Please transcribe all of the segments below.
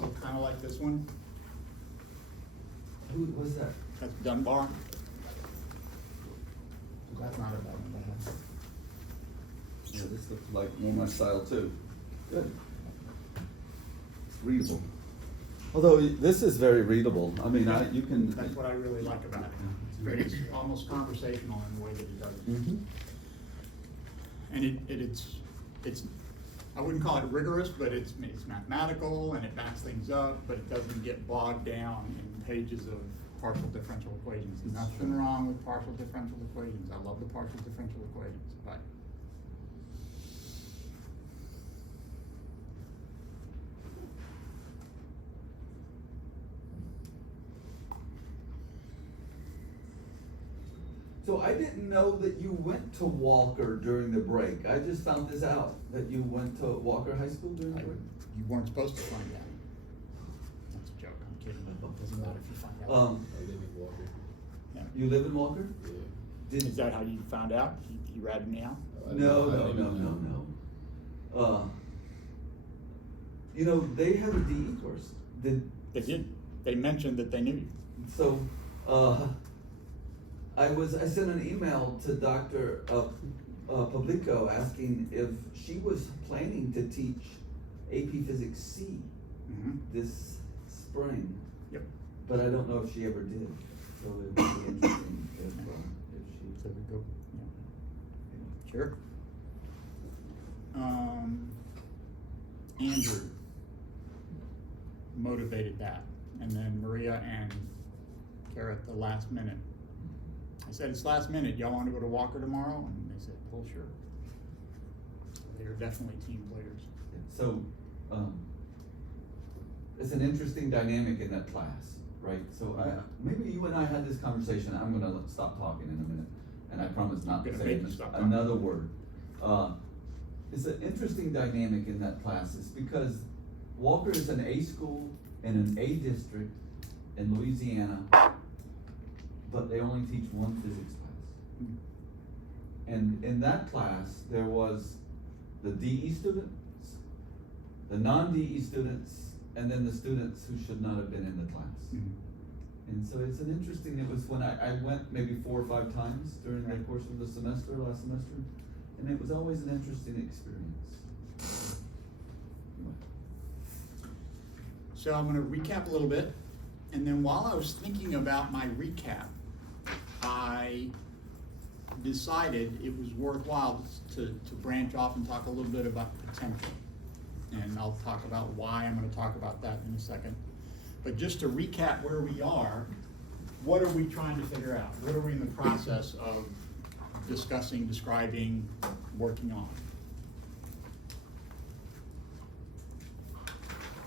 also kind of like this one. What's that? That's Dunbar. That's not a bad one to have. Yeah, this looks like more my style too. Good. It's readable. Although this is very readable. I mean, you can. That's what I really like about it. It's almost conversational in the way that it does it. Mm-hmm. And it's, I wouldn't call it rigorous, but it's mathematical and it backs things up, but it doesn't get bogged down in pages of partial differential equations. Nothing wrong with partial differential equations. I love the partial differential equations, but So I didn't know that you went to Walker during the break. I just found this out, that you went to Walker High School during the break. you weren't supposed to find out. That's a joke, I'm kidding. It doesn't matter if you find out. I live in Walker. Yeah. You live in Walker? Yeah. Is that how you found out? You ratted me out? No. You know, they have a DE course. They did. They mentioned that they knew you. So, I sent an email to Dr. Publico asking if she was planning to teach AP Physics C this spring. Yep. But I don't know if she ever did. So it would be interesting if she. So we go. Yeah. Sure. Andrew motivated that, and then Maria and Kara at the last minute. I said, it's last minute, y'all want to go to Walker tomorrow? And they said, well, sure. So they are definitely team players. So, it's an interesting dynamic in that class, right? So maybe you and I had this conversation. I'm gonna stop talking in a minute, and I promise not to Gonna say make you stop talking. another word. It's an interesting dynamic in that class. It's because Walker is an A school in an A district in Louisiana, but they only teach one physics class. And in that class, there was the DE students, the non-DE students, and then the students who should not have been in the class. And so it's an interesting, it was when I went maybe 4 or 5 times during the course of the semester, last semester, and it was always an interesting experience. So I'm gonna recap a little bit, and then while I was thinking about my recap, I decided it was worthwhile to branch off and talk a little bit about potential. And I'll talk about why I'm gonna talk about that in a second. But just to recap where we are, what are we trying to figure out? What are we in the process of discussing, describing, working on?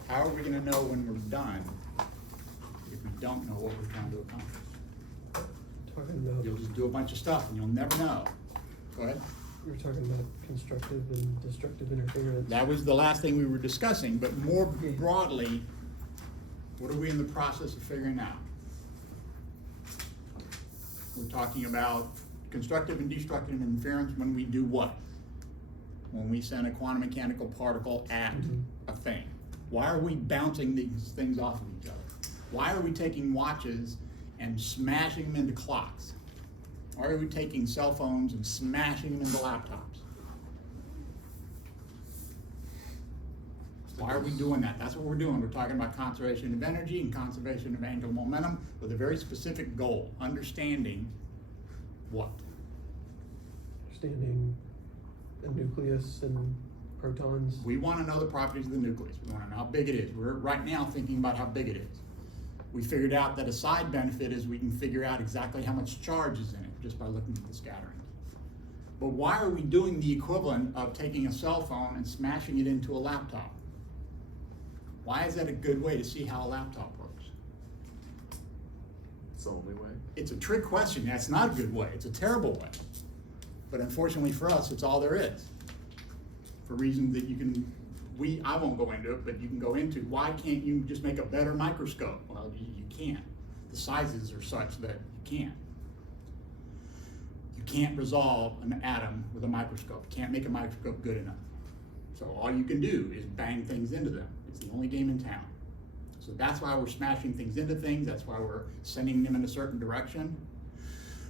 How are we gonna know when we're done if we don't know what we're trying to accomplish? You'll just do a bunch of stuff and you'll never know. Go ahead. We were talking about constructive and destructive interference. That was the last thing we were discussing, but more broadly, what are we in the process of figuring out? We're talking about constructive and destructive interference when we do what? When we send a quantum mechanical particle at a thing. Why are we bouncing these things off of each other? Why are we taking watches and smashing them into clocks? Why are we taking cell phones and smashing them into laptops? Why are we doing that? That's what we're doing. We're talking about conservation of energy and conservation of angular momentum with a very specific goal, understanding what? Understanding the nucleus and protons. We want to know the properties of the nucleus. We want to know how big it is. We're right now thinking about how big it is. We figured out that a side benefit is we can figure out exactly how much charge is in it just by looking at the scattering. But why are we doing the equivalent of taking a cell phone and smashing it into a laptop? Why is that a good way to see how a laptop works? It's the only way. It's a trick question. That's not a good way. It's a terrible way. But unfortunately for us, it's all there is. For reasons that you can, I won't go into it, but you can go into, why can't you just make a better microscope? Well, you can't. The sizes are such that you can't. You can't resolve an atom with a microscope. You can't make a microscope good enough. So all you can do is bang things into them. It's the only game in town. So that's why we're smashing things into things, that's why we're sending them in a certain direction.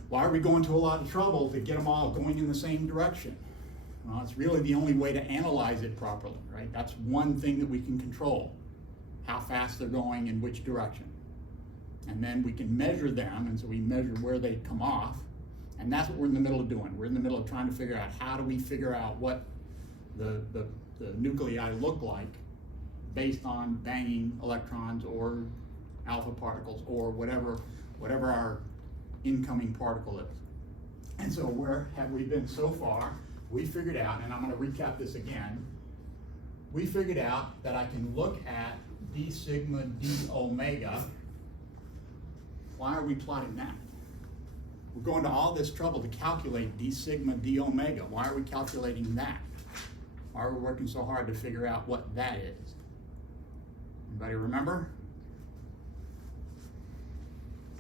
Why are we going to a lot of trouble to get them all going in the same direction? Well, it's really the only way to analyze it properly, right? That's one thing that we can control, how fast they're going in which direction. And then we can measure them, and so we measure where they come off, and that's what we're in the middle of doing. We're in the middle of trying to figure out how do we figure out what the nuclei look like based on banging electrons or alpha particles or whatever our incoming particle is. And so where have we been so far? We figured out, and I'm going to recap this again, we figured out that I can look at d sigma d omega. Why are we plotting that? We're going to all this trouble to calculate d sigma d omega. Why are we calculating that? Why are we working so hard to figure out what that is? Anybody remember?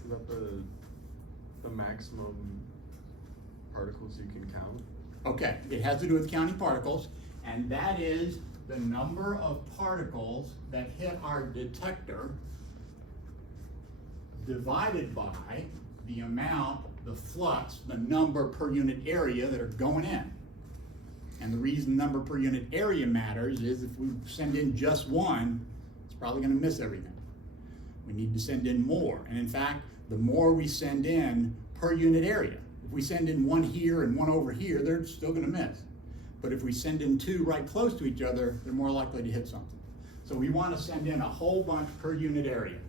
Is that the maximum particles you can count? Okay, it has to do with counting particles, and that is the number of particles that hit our detector divided by the amount, the flux, the number per unit area that are going in. And the reason number per unit area matters is if we send in just one, it's probably going to miss everything. We need to send in more. And in fact, the more we send in per unit area, if we send in one here and one over here, they're still going to miss. But if we send in two right close to each other, they're more likely to hit something. So we want to send in a whole bunch per unit area.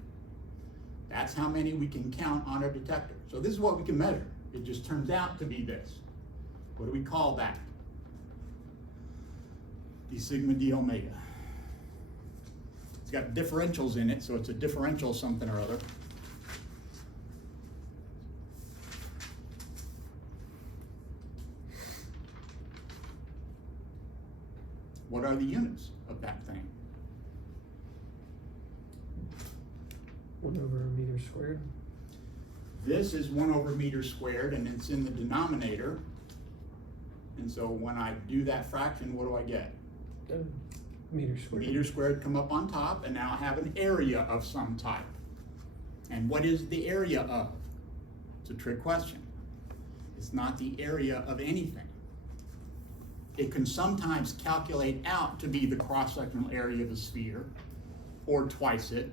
That's how many we can count on our detector. So this is what we can measure. It just turns out to be this. What do we call that? D sigma d omega. It's got differentials in it, so it's a differential something or other. What are the units of that thing? 1 over a meter squared. This is 1 over meter squared, and it's in the denominator. And so when I do that fraction, what do I get? Meter squared. Meter squared come up on top, and now I have an area of some type. And what is the area of? It's a trick question. It's not the area of anything. It can sometimes calculate out to be the cross-sectional area of a sphere, or twice it,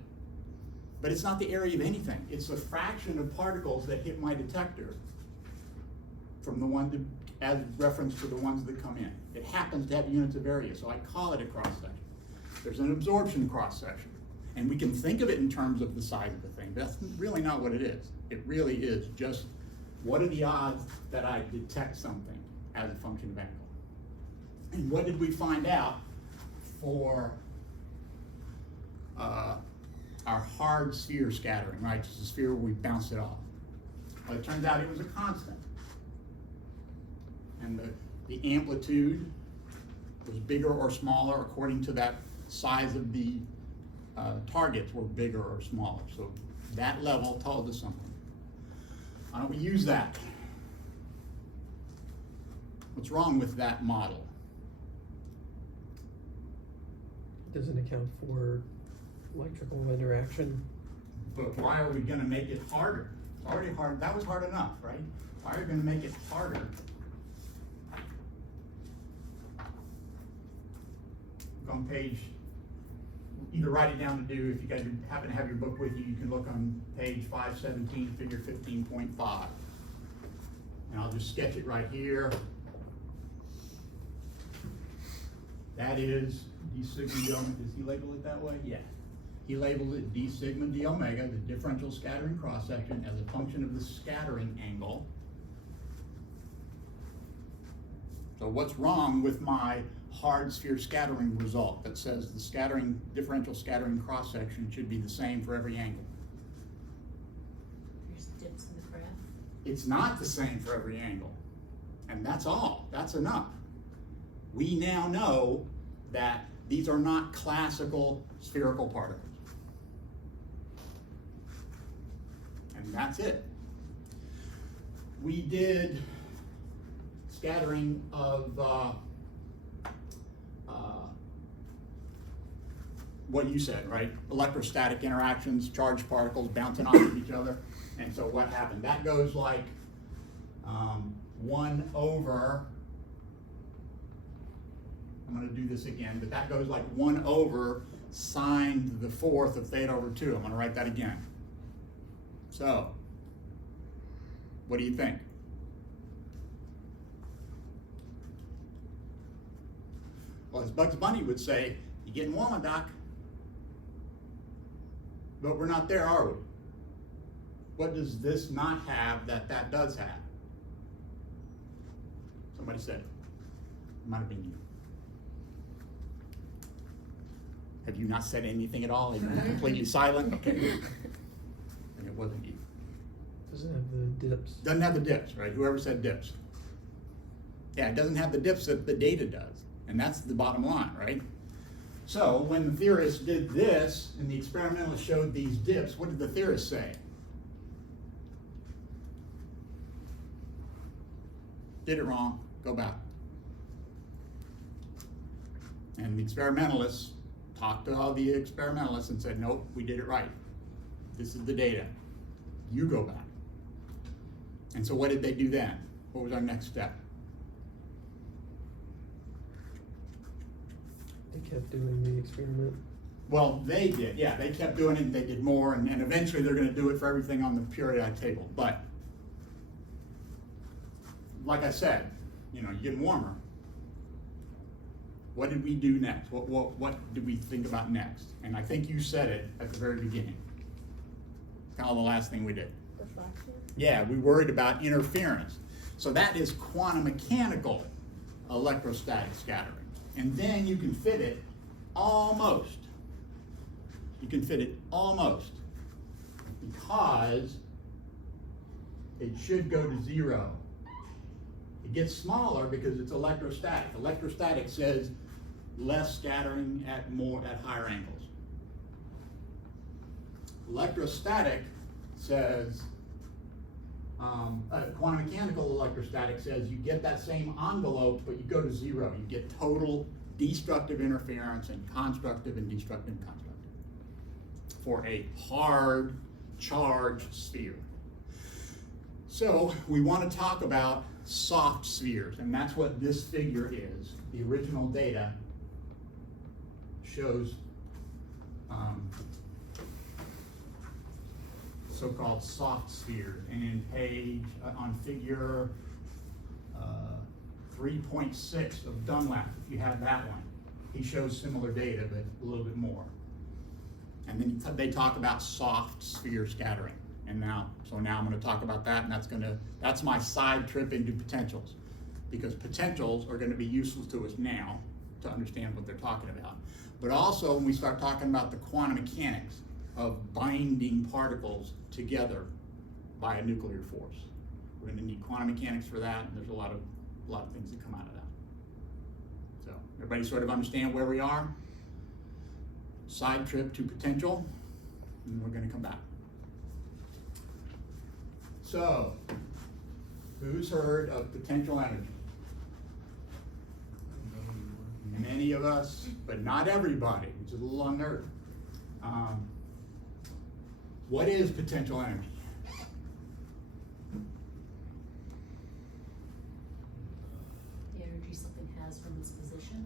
but it's not the area of anything. It's a fraction of particles that hit my detector from the one to, as reference to the ones that come in. It happens to have units of area, so I call it a cross-section. There's an absorption cross-section, and we can think of it in terms of the size of the thing, but that's really not what it is. It really is just what are the odds that I detect something as a function of angle. And what did we find out for our hard sphere scattering, right? Just a sphere where we bounce it off. Well, it turns out it was a constant. And the amplitude was bigger or smaller according to that size of the targets were bigger or smaller. So that level told us something. Why don't we use that? What's wrong with that model? Doesn't account for electrical interaction. But why are we going to make it harder? It's already hard. That was hard enough, right? Why are we going to make it harder? Look on page, either write it down to do, if you guys happen to have your book with you, you can look on page 517, figure 15.5. And I'll just sketch it right here. That is d sigma d omega. Does he label it that way? Yeah. He labeled it d sigma d omega, the differential scattering cross-section, as a function of the scattering angle. So what's wrong with my hard sphere scattering result that says the scattering, differential scattering cross-section should be the same for every angle? There's dips in the graph. It's not the same for every angle. And that's all. That's enough. We now know that these are not classical spherical particles. And that's it. We did scattering of, what you said, right? Electrostatic interactions, charged particles bouncing off of each other. And so what happened? That goes like 1 over, I'm gonna do this again, but that goes like 1 over sine to the 4th of theta over 2. I'm gonna write that again. So, what do you think? Well, as Bugs Bunny would say, you're getting warmer, Doc. But we're not there, are we? What does this not have that that does have? Somebody said it. It might have been you. Have you not said anything at all? Have you been completely silent? Okay. And it wasn't you. Doesn't have the dips. Doesn't have the dips, right? Whoever said dips. Yeah, it doesn't have the dips that the data does. And that's the bottom line, right? So when the theorists did this and the experimentalists showed these dips, what did the theorists say? Did it wrong, go back. And the experimentalists talked to all the experimentalists and said, nope, we did it right. This is the data. You go back. And so what did they do then? What was our next step? They kept doing the experiment. Well, they did, yeah, they kept doing it, and they did more, and eventually they're gonna do it for everything on the periodic table. But, like I said, you know, you're getting warmer. What did we do next? What did we think about next? And I think you said it at the very beginning. Kind of the last thing we did. Reflection? Yeah, we worried about interference. So that is quantum mechanical electrostatic scattering. And then you can fit it almost. You can fit it almost. Because it should go to 0. It gets smaller because it's electrostatic. Electrostatic says less scattering at higher angles. Electrostatic says, quantum mechanical electrostatic says you get that same envelope, but you go to 0. You get total destructive interference and constructive and destructive and constructive for a hard charged sphere. So we want to talk about soft spheres, and that's what this figure is. The original data shows so-called soft spheres, and in page on figure 3.6 of Dunlap, if you have that one, he shows similar data but a little bit more. And then they talk about soft sphere scattering. And now I'm going to talk about that, and that's my side trip into potentials, because potentials are going to be useful to us now to understand what they're talking about. But also when we start talking about the quantum mechanics of binding particles together by a nuclear force, we're going to need quantum mechanics for that, and there's a lot of things that come out of that. So everybody sort of understand where we are? Side trip to potential, and we're going to come back. So, who's heard of potential energy? Many of us, but not everybody, which is a little unnerving. What is potential energy? The energy something has from its position.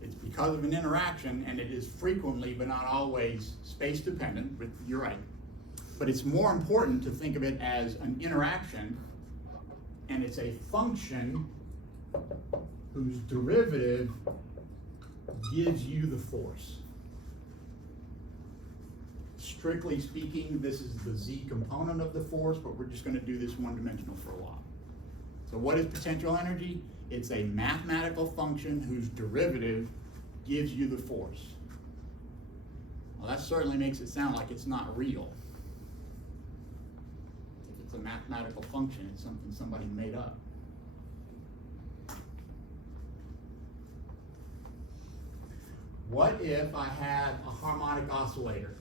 It's because of an interaction, and it is frequently, but not always, space-dependent, but you're right. But it's more important to think of it as an interaction, and it's a function whose derivative gives you the force. Strictly speaking, this is the z component of the force, but we're just going to do this one-dimensional for a while. So what is potential energy? It's a mathematical function whose derivative gives you the force. Well, that certainly makes it sound like it's not real. If it's a mathematical function, it's something somebody made up. What if I had a harmonic oscillator?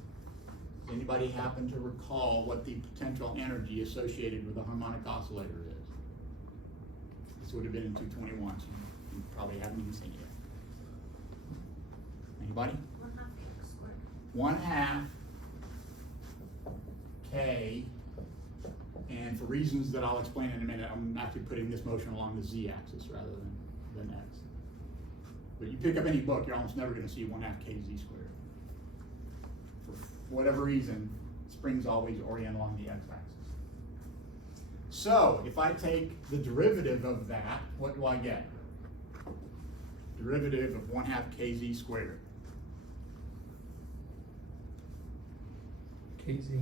Does anybody happen to recall what the potential energy associated with a harmonic oscillator is? This would have been in 221, so you probably haven't even seen it yet. Anybody? 1/2 K, and for reasons that I'll explain in a minute, I'm actually putting this motion along the z-axis rather than x. But you pick up any book, you're almost never gonna see 1/2 kz squared. For whatever reason, springs always orient along the x-axis. So, if I take the derivative of that, what do I get? Derivative of 1/2 kz squared. KZ.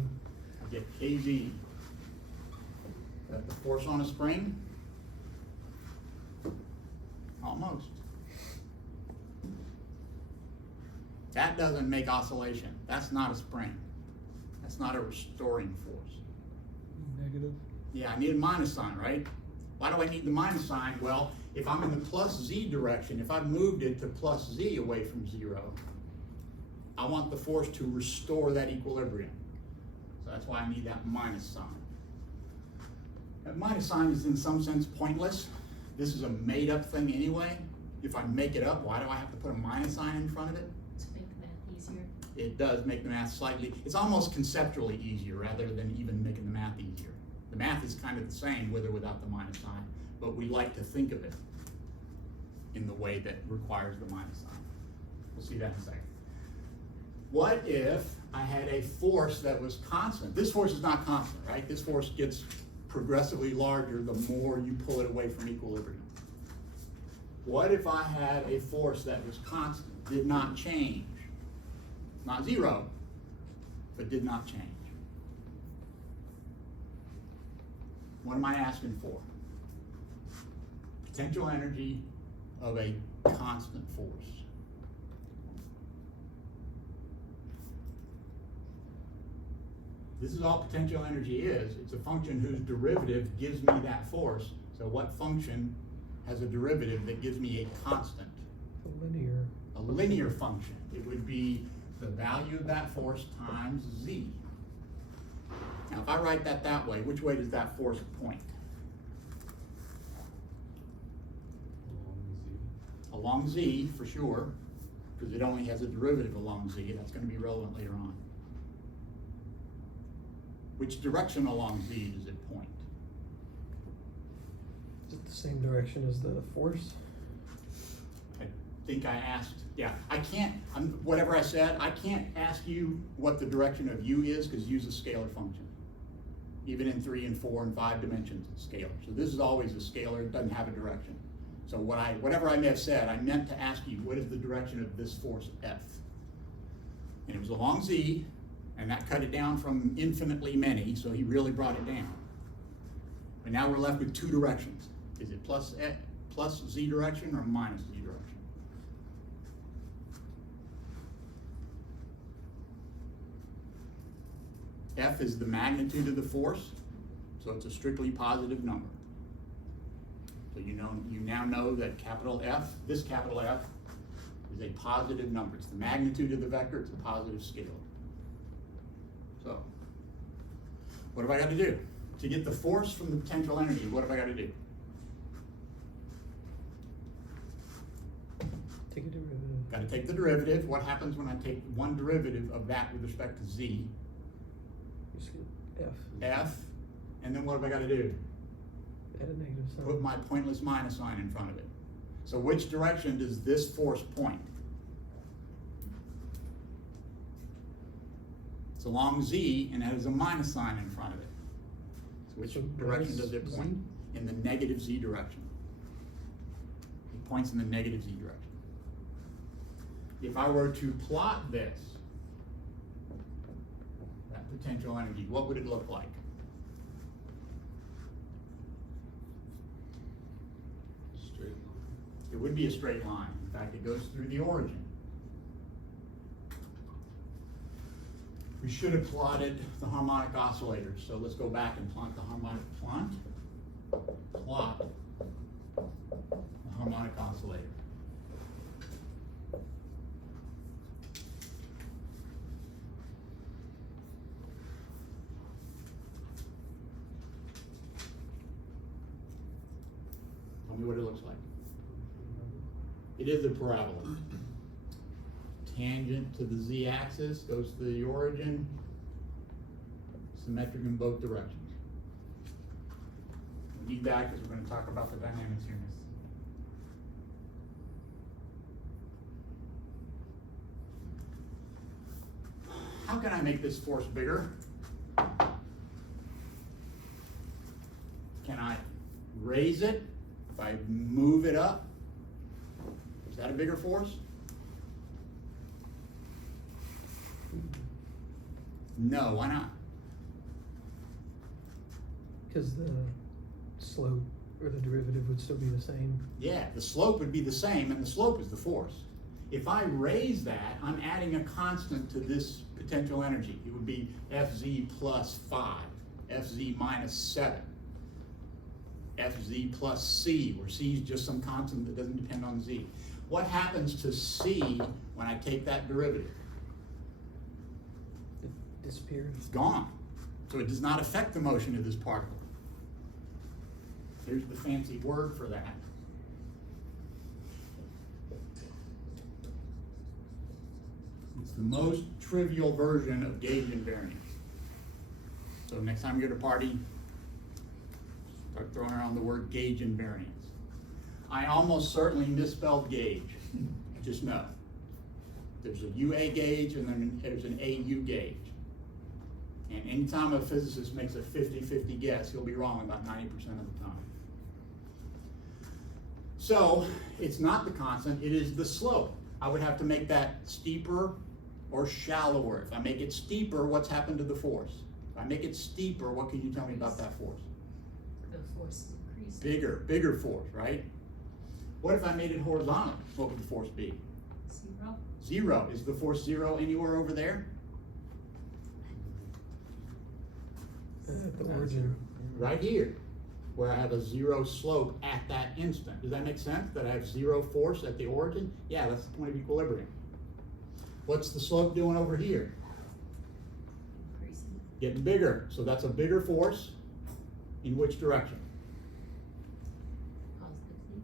I get kz. That the force on a spring? Almost. That doesn't make oscillation. That's not a spring. That's not a restoring force. Negative. Yeah, I need a minus sign, right? Why do I need the minus sign? Well, if I'm in the plus z direction, if I've moved it to plus z away from 0, I want the force to restore that equilibrium. So that's why I need that minus sign. That minus sign is in some sense pointless. This is a made-up thing anyway. If I make it up, why do I have to put a minus sign in front of it? To make the math easier. It does make the math slightly, it's almost conceptually easier rather than even making the math easier. The math is kind of the same with or without the minus sign, but we like to think of it in the way that requires the minus sign. We'll see that in a second. What if I had a force that was constant? This force is not constant, right? This force gets progressively larger the more you pull it away from equilibrium. What if I had a force that was constant, did not change? Not 0, but did not change. What am I asking for? Potential energy of a constant force. This is all potential energy is. It's a function whose derivative gives me that force. So what function has a derivative that gives me a constant? A linear function. It would be the value of that force times z. Now if I write that way, which way does that force point? Along z for sure, because it only has a derivative along z. That's going to be relevant later on. Which direction along z does it point? Is it the same direction as the force? I think I asked, yeah, I can't, whatever I said, I can't ask you what the direction of u is because u is a scalar function. Even in 3 and 4 and 5 dimensions, it's scalar. So this is always a scalar, it doesn't have a direction. So whatever I may have said, I meant to ask you, what is the direction of this force F? And it was along z, and that cut it down from infinitely many, so he really brought it down. But now we're left with 2 directions. Is it plus z direction or minus z direction? F is the magnitude of the force, so it's a strictly positive number. So you now know that capital F, this capital F, is a positive number. It's the magnitude of the vector, it's a positive scale. So, what have I got to do? To get the force from the potential energy, what have I got to do? Take a derivative. Got to take the derivative. What happens when I take one derivative of that with respect to z? Just get F. F, and then what have I got to do? Add a negative sign. Put my pointless minus sign in front of it. So which direction does this force point? It's along z and it has a minus sign in front of it. So which So direction minus does it point? z? In the negative z direction. It points in the negative z direction. If I were to plot this, that potential energy, what would it look like? Straight line. It would be a straight line. In fact, it goes through the origin. We should have plotted the harmonic oscillators. So let's go back and plot the harmonic plot the harmonic oscillator. Tell me what it looks like. It is a parabola. tangent to the z-axis, goes to the origin, symmetric in both directions. We'll need that because we're going to talk about the dynamics here in this. How can I make this force bigger? Can I raise it if I move it up? Is that a bigger force? No, why not? Because the slope or the derivative would still be the same. Yeah, the slope would be the same, and the slope is the force. If I raise that, I'm adding a constant to this potential energy. It would be Fz plus 5, Fz minus 7, Fz plus C, where C is just some constant that doesn't depend on Z. What happens to C when I take that derivative? It disappears. It's gone. So it does not affect the motion of this particle. Here's the fancy word for that. It's the most trivial version of gauge invariance. So next time you're at a party, start throwing around the word gauge invariance. I almost certainly misspelled gauge. Just know. There's a UA gauge and then there's an AU gauge. And anytime a physicist makes a 50-50 guess, he'll be wrong about 90% of the time. So it's not the constant, it is the slope. I would have to make that steeper or shallower. If I make it steeper, what's happened to the force? If I make it steeper, what can you tell me about that force? The force is increased. Bigger force, right? What if I made it horizontal? What would the force be? 0. 0. Is the force 0 anywhere over there? At the origin. Right here, where I have a 0 slope at that instant. Does that make sense? That I have 0 force at the origin? Yeah, that's the point of equilibrium. What's the slope doing over here? Increasing. Getting bigger. So that's a bigger force. In which direction? Positively.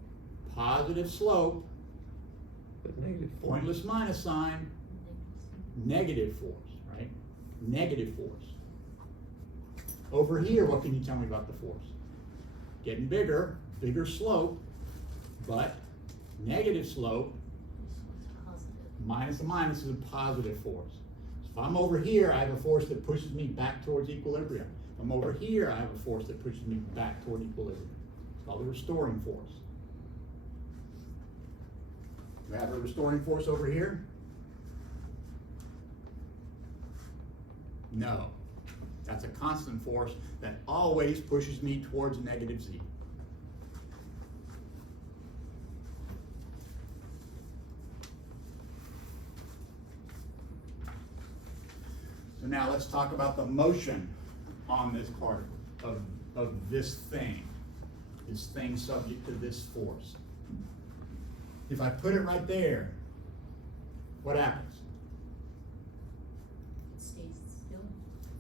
Positive slope, But negative force. pointless minus sign, negative force, right? Negative force. Over here, what can you tell me about the force? Getting bigger, bigger slope, but negative slope, This one's positive. minus a minus is a positive force. So if I'm over here, I have a force that pushes me back towards equilibrium. If I'm over here, I have a force that pushes me back toward equilibrium. It's called a restoring force. Do I have a restoring force over here? No. That's a constant force that always pushes me towards negative Z. So now let's talk about the motion on this particle, of this thing subject to this force. If I put it right there, what happens? It stays still.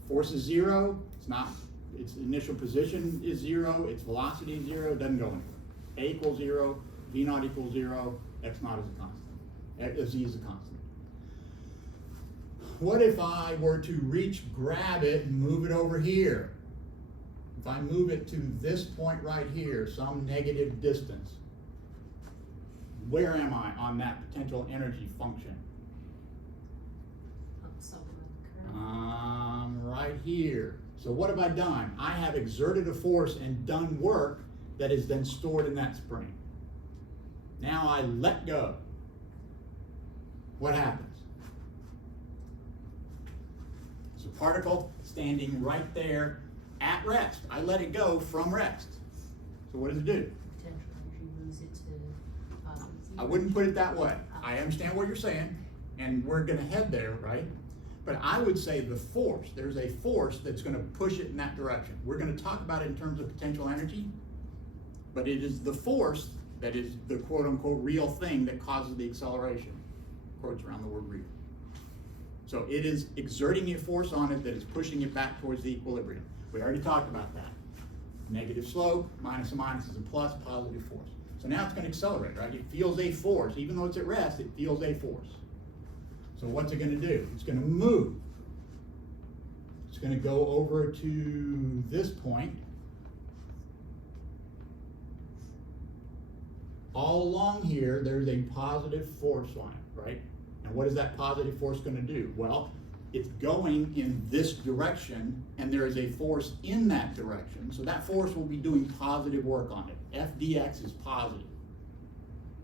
Force is 0, it's not, its initial position is 0, its velocity is 0, it doesn't go anywhere. A equals 0, V naught equals 0, X naught is a constant, Z is a constant. What if I were to reach, grab it, and move it over here? If I move it to this point right here, some negative distance, where am I on that potential energy function? Somewhere on the curve. Right here. So what have I done? I have exerted a force and done work that is then stored in that spring. Now I let go. What happens? It's a particle standing right there at rest. I let it go from rest. So what does it do? Potential energy moves it to positive Z. I wouldn't put it that way. I understand what you're saying, and we're going to head there, right? But I would say the force, there's a force that's going to push it in that direction. We're going to talk about it in terms of potential energy, but it is the force that is the quote-unquote real thing that causes the acceleration. Quotes around the word real. So it is exerting a force on it that is pushing it back towards the equilibrium. We already talked about that. Negative slope, minus a minus is a plus, positive force. So now it's going to accelerate, right? It feels a force. Even though it's at rest, it feels a force. So what's it gonna do? It's gonna move. It's gonna go over to this point. All along here, there's a positive force on it, right? And what is that positive force gonna do? Well, it's going in this direction, and there is a force in that direction, so that force will be doing positive work on it. F dx is positive.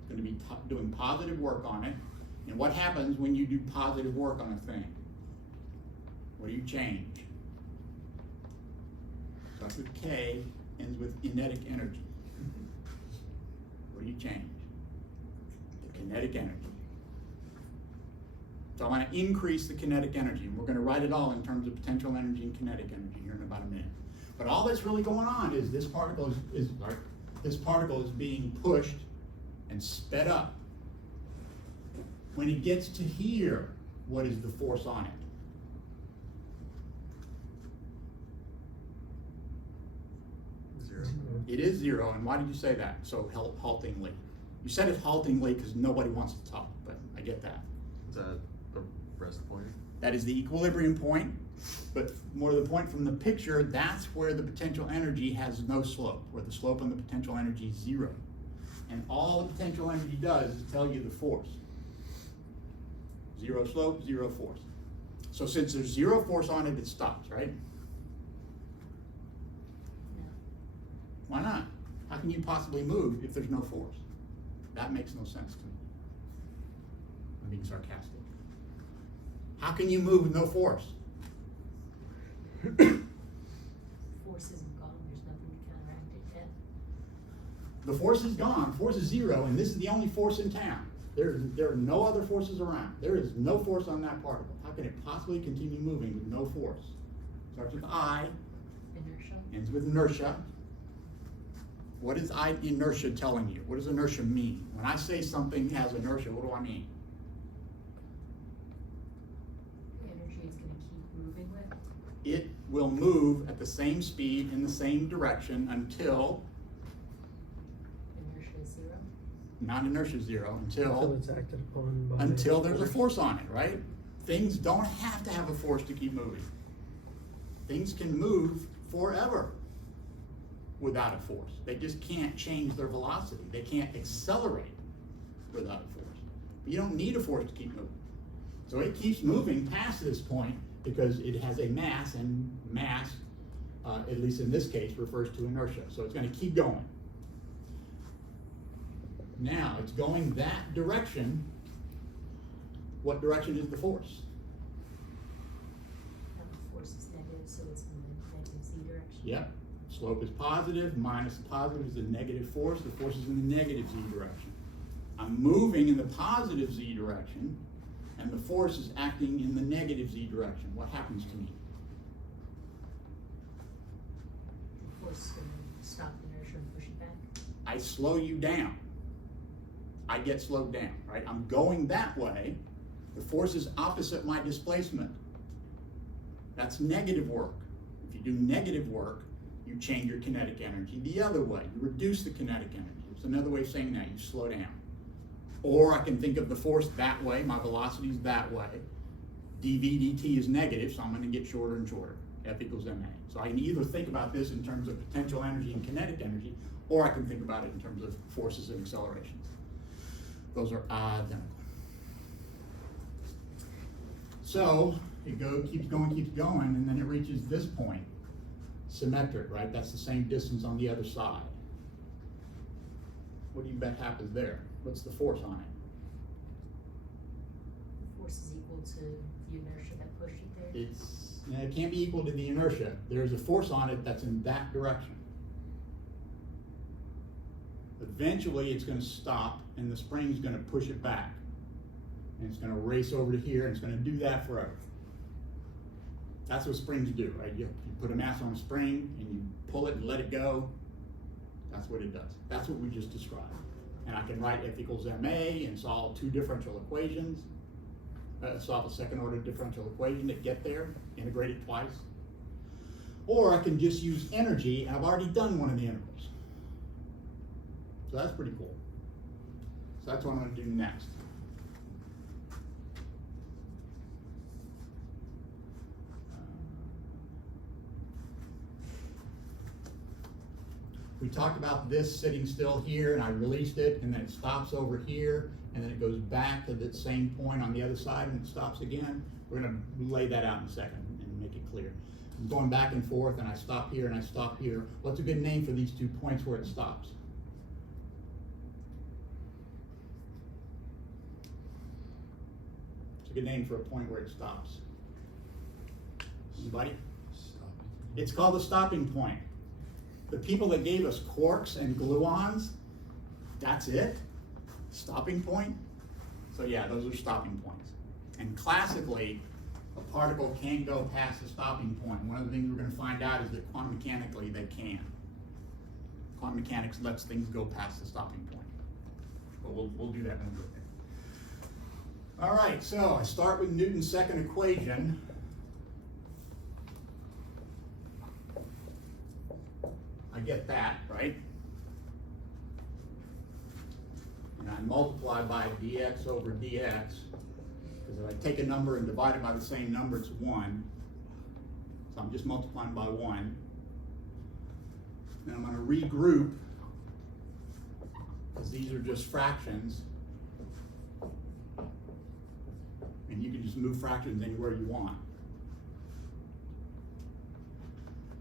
It's gonna be doing positive work on it. And what happens when you do positive work on a thing? What do you change? Starts with K, ends with kinetic energy. What do you change? The kinetic energy. So I'm going to increase the kinetic energy, and we're going to write it all in terms of potential energy and kinetic energy here in about a minute. But all that's really going on is this particle is being pushed and sped up. When it gets to here, what is the force on it? Zero. It is zero, and why did you say that so haltingly? You said it haltingly because nobody wants to talk, but I get that. Is that the rest point? That is the equilibrium point, but more to the point from the picture, that's where the potential energy has no slope, where the slope on the potential energy is zero. And all the potential energy does is tell you the force. Zero slope, zero force. So since there's zero force on it, it stops, right? No. Why not? How can you possibly move if there's no force? That makes no sense to me. I'm being sarcastic. How can you move with no force? Force isn't gone, there's nothing to counteract it yet. The force is gone, force is zero, and this is the only force in town. There are no other forces around. There is no force on that particle. How can it possibly continue moving with no force? Starts with I, Inertia. ends with inertia. What is inertia telling you? What does inertia mean? When I say something has inertia, what do I mean? The energy it's gonna keep moving with. It will move at the same speed in the same direction until, Inertia is zero. not inertia zero, Until until it's acted upon by. there's a force on it, right? Things don't have to have a force to keep moving. Things can move forever without a force. They just can't change their velocity. They can't accelerate without a force. But you don't need a force to keep moving. So it keeps moving past this point because it has a mass, and mass, at least in this case, refers to inertia. So it's going to keep going. Now, it's going that direction. What direction is the force? The force is negative, so it's in the negative z direction. Yep. Slope is positive, minus the positive is the negative force. The force is in the negative z direction. I'm moving in the positive z direction, and the force is acting in the negative z direction. What happens to me? The force is gonna stop the inertia and push it back. I slow you down. I get slowed down, right? I'm going that way. The force is opposite my displacement. That's negative work. If you do negative work, you change your kinetic energy the other way. You reduce the kinetic energy. It's another way of saying that. You slow down. Or I can think of the force that way. My velocity is that way. dv dt is negative, so I'm going to get shorter and shorter. F equals ma. So I can either think about this in terms of potential energy and kinetic energy, or I can think about it in terms of forces and accelerations. Those are identical. So it keeps going, and then it reaches this point. Symmetric, right? That's the same distance on the other side. What do you bet happens there? What's the force on it? The force is equal to the inertia that pushed it there. It can't be equal to the inertia. There's a force on it that's in that direction. Eventually it's going to stop, and the spring's going to push it back. And it's going to race over to here, and it's going to do that forever. That's what springs do, right? You put a mass on a spring, and you pull it and let it go. That's what it does. That's what we just described. And I can write F equals ma and solve two differential equations. Solve a second order differential equation to get there, integrate it twice. Or I can just use energy, and I've already done one of the integrals. So that's pretty cool. So that's what I'm going to do next. We talked about this sitting still here, and I released it, and then it stops over here, and then it goes back to the same point on the other side, and it stops again. We're gonna lay that out in a second and make it clear. I'm going back and forth, and I stop here, and I stop here. What's a good name for these 2 points where it stops? It's a good name for a point where it stops. Anybody? It's called the stopping point. The people that gave us quarks and gluons, that's it? Stopping point? So yeah, those are stopping points. And classically, a particle can't go past the stopping point. One of the things we're going to find out is that quantum mechanically they can. Quantum mechanics lets things go past the stopping point. But we'll do that in a bit. All right, so I start with Newton's second equation. I get that, right? And I multiply by dx over dx, because if I take a number and divide it by the same number, it's 1. So I'm just multiplying by 1. Then I'm going to regroup, because these are just fractions. And you can just move fractions anywhere you want.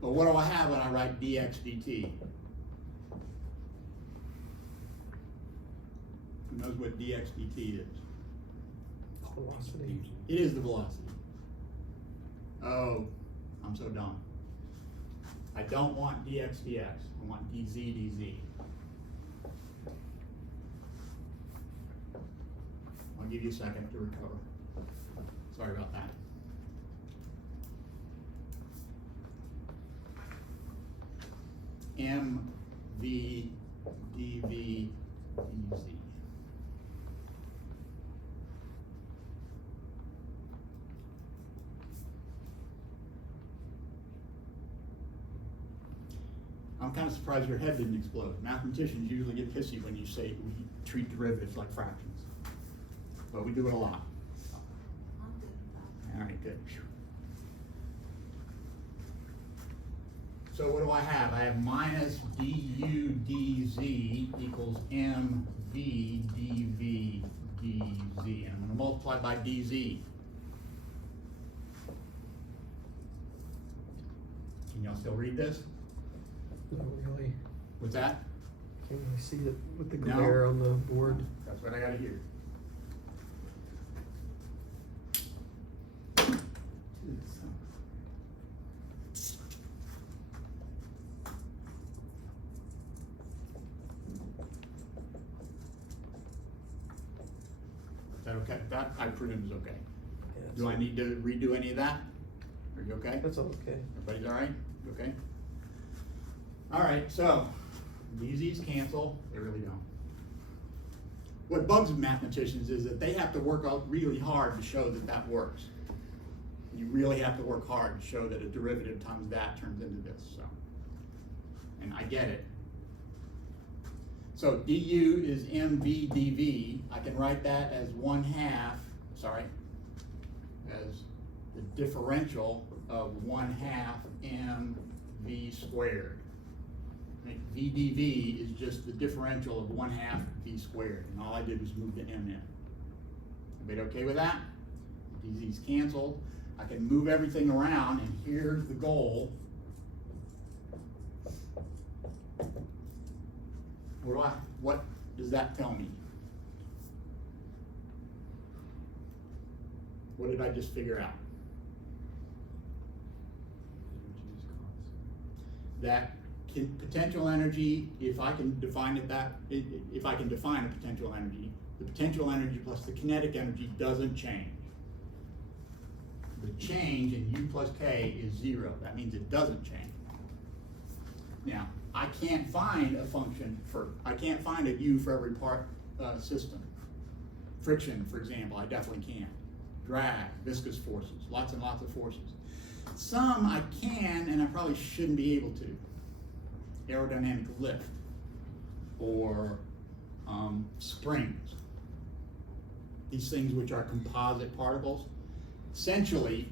But what do I have when I write dx dt? Who knows what dx dt is? Velocity. It is the velocity. Oh, I'm so dumb. I don't want dx dx. I want dz dz. I'll give you a second to recover. Sorry about that. mv dv dz. I'm kind of surprised your head didn't explode. Mathematicians usually get pissy when you say we treat derivatives like fractions, but we do it a lot. All right, good. So what do I have? I have minus du dz equals mv dv dz, and I'm going to multiply by dz. Can y'all still read this? Not really. What's that? Can't really see it with the No. glare on the board. That's what I got to hear. Is that okay? That I presume is okay. Yeah, Do I need to redo any of that? Are you okay? That's all okay. Everybody's all right? You okay? All right, so these cancel. They really don't. What bugs mathematicians is that they have to work out really hard to show that that works. You really have to work hard to show that a derivative times that turns into this. So, and I get it. So du is mv dv. I can write that as 1/2. Sorry, as the differential of 1/2 mv squared. V dv is just the differential of 1/2 v squared, and all I did was move the m in. Everybody okay with that? Dz's canceled. I can move everything around, and here's the goal. What does that tell me? What did I just figure out? That potential energy, if I can define it if I can define a potential energy, the potential energy plus the kinetic energy doesn't change. The change in U plus K is 0. That means it doesn't change. Now, I can't find a function I can't find a U for every part system. Friction, for example, I definitely can't. Drag, viscous forces, lots and lots of forces. Some I can, and I probably shouldn't be able to. Aerodynamic lift, or springs. These things which are composite particles. Essentially,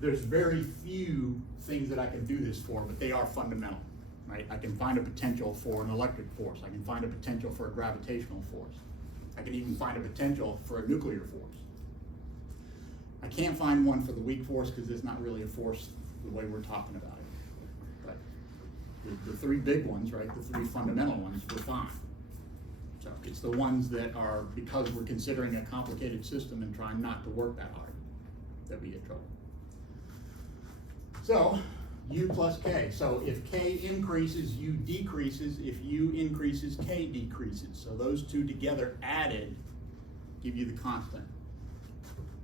there's very few things that I can do this for, but they are fundamental. right? I can find a potential for an electric force. I can find a potential for a gravitational force. I can even find a potential for a nuclear force. I can't find one for the weak force because it's not really a force the way we're talking about it. But the three big ones, right, the three fundamental ones, we're fine. So it's the ones that are, because we're considering a complicated system and trying not to work that hard, that we get trouble. So, U plus K. So if K increases, U decreases. If U increases, K decreases. So those two together added give you the constant.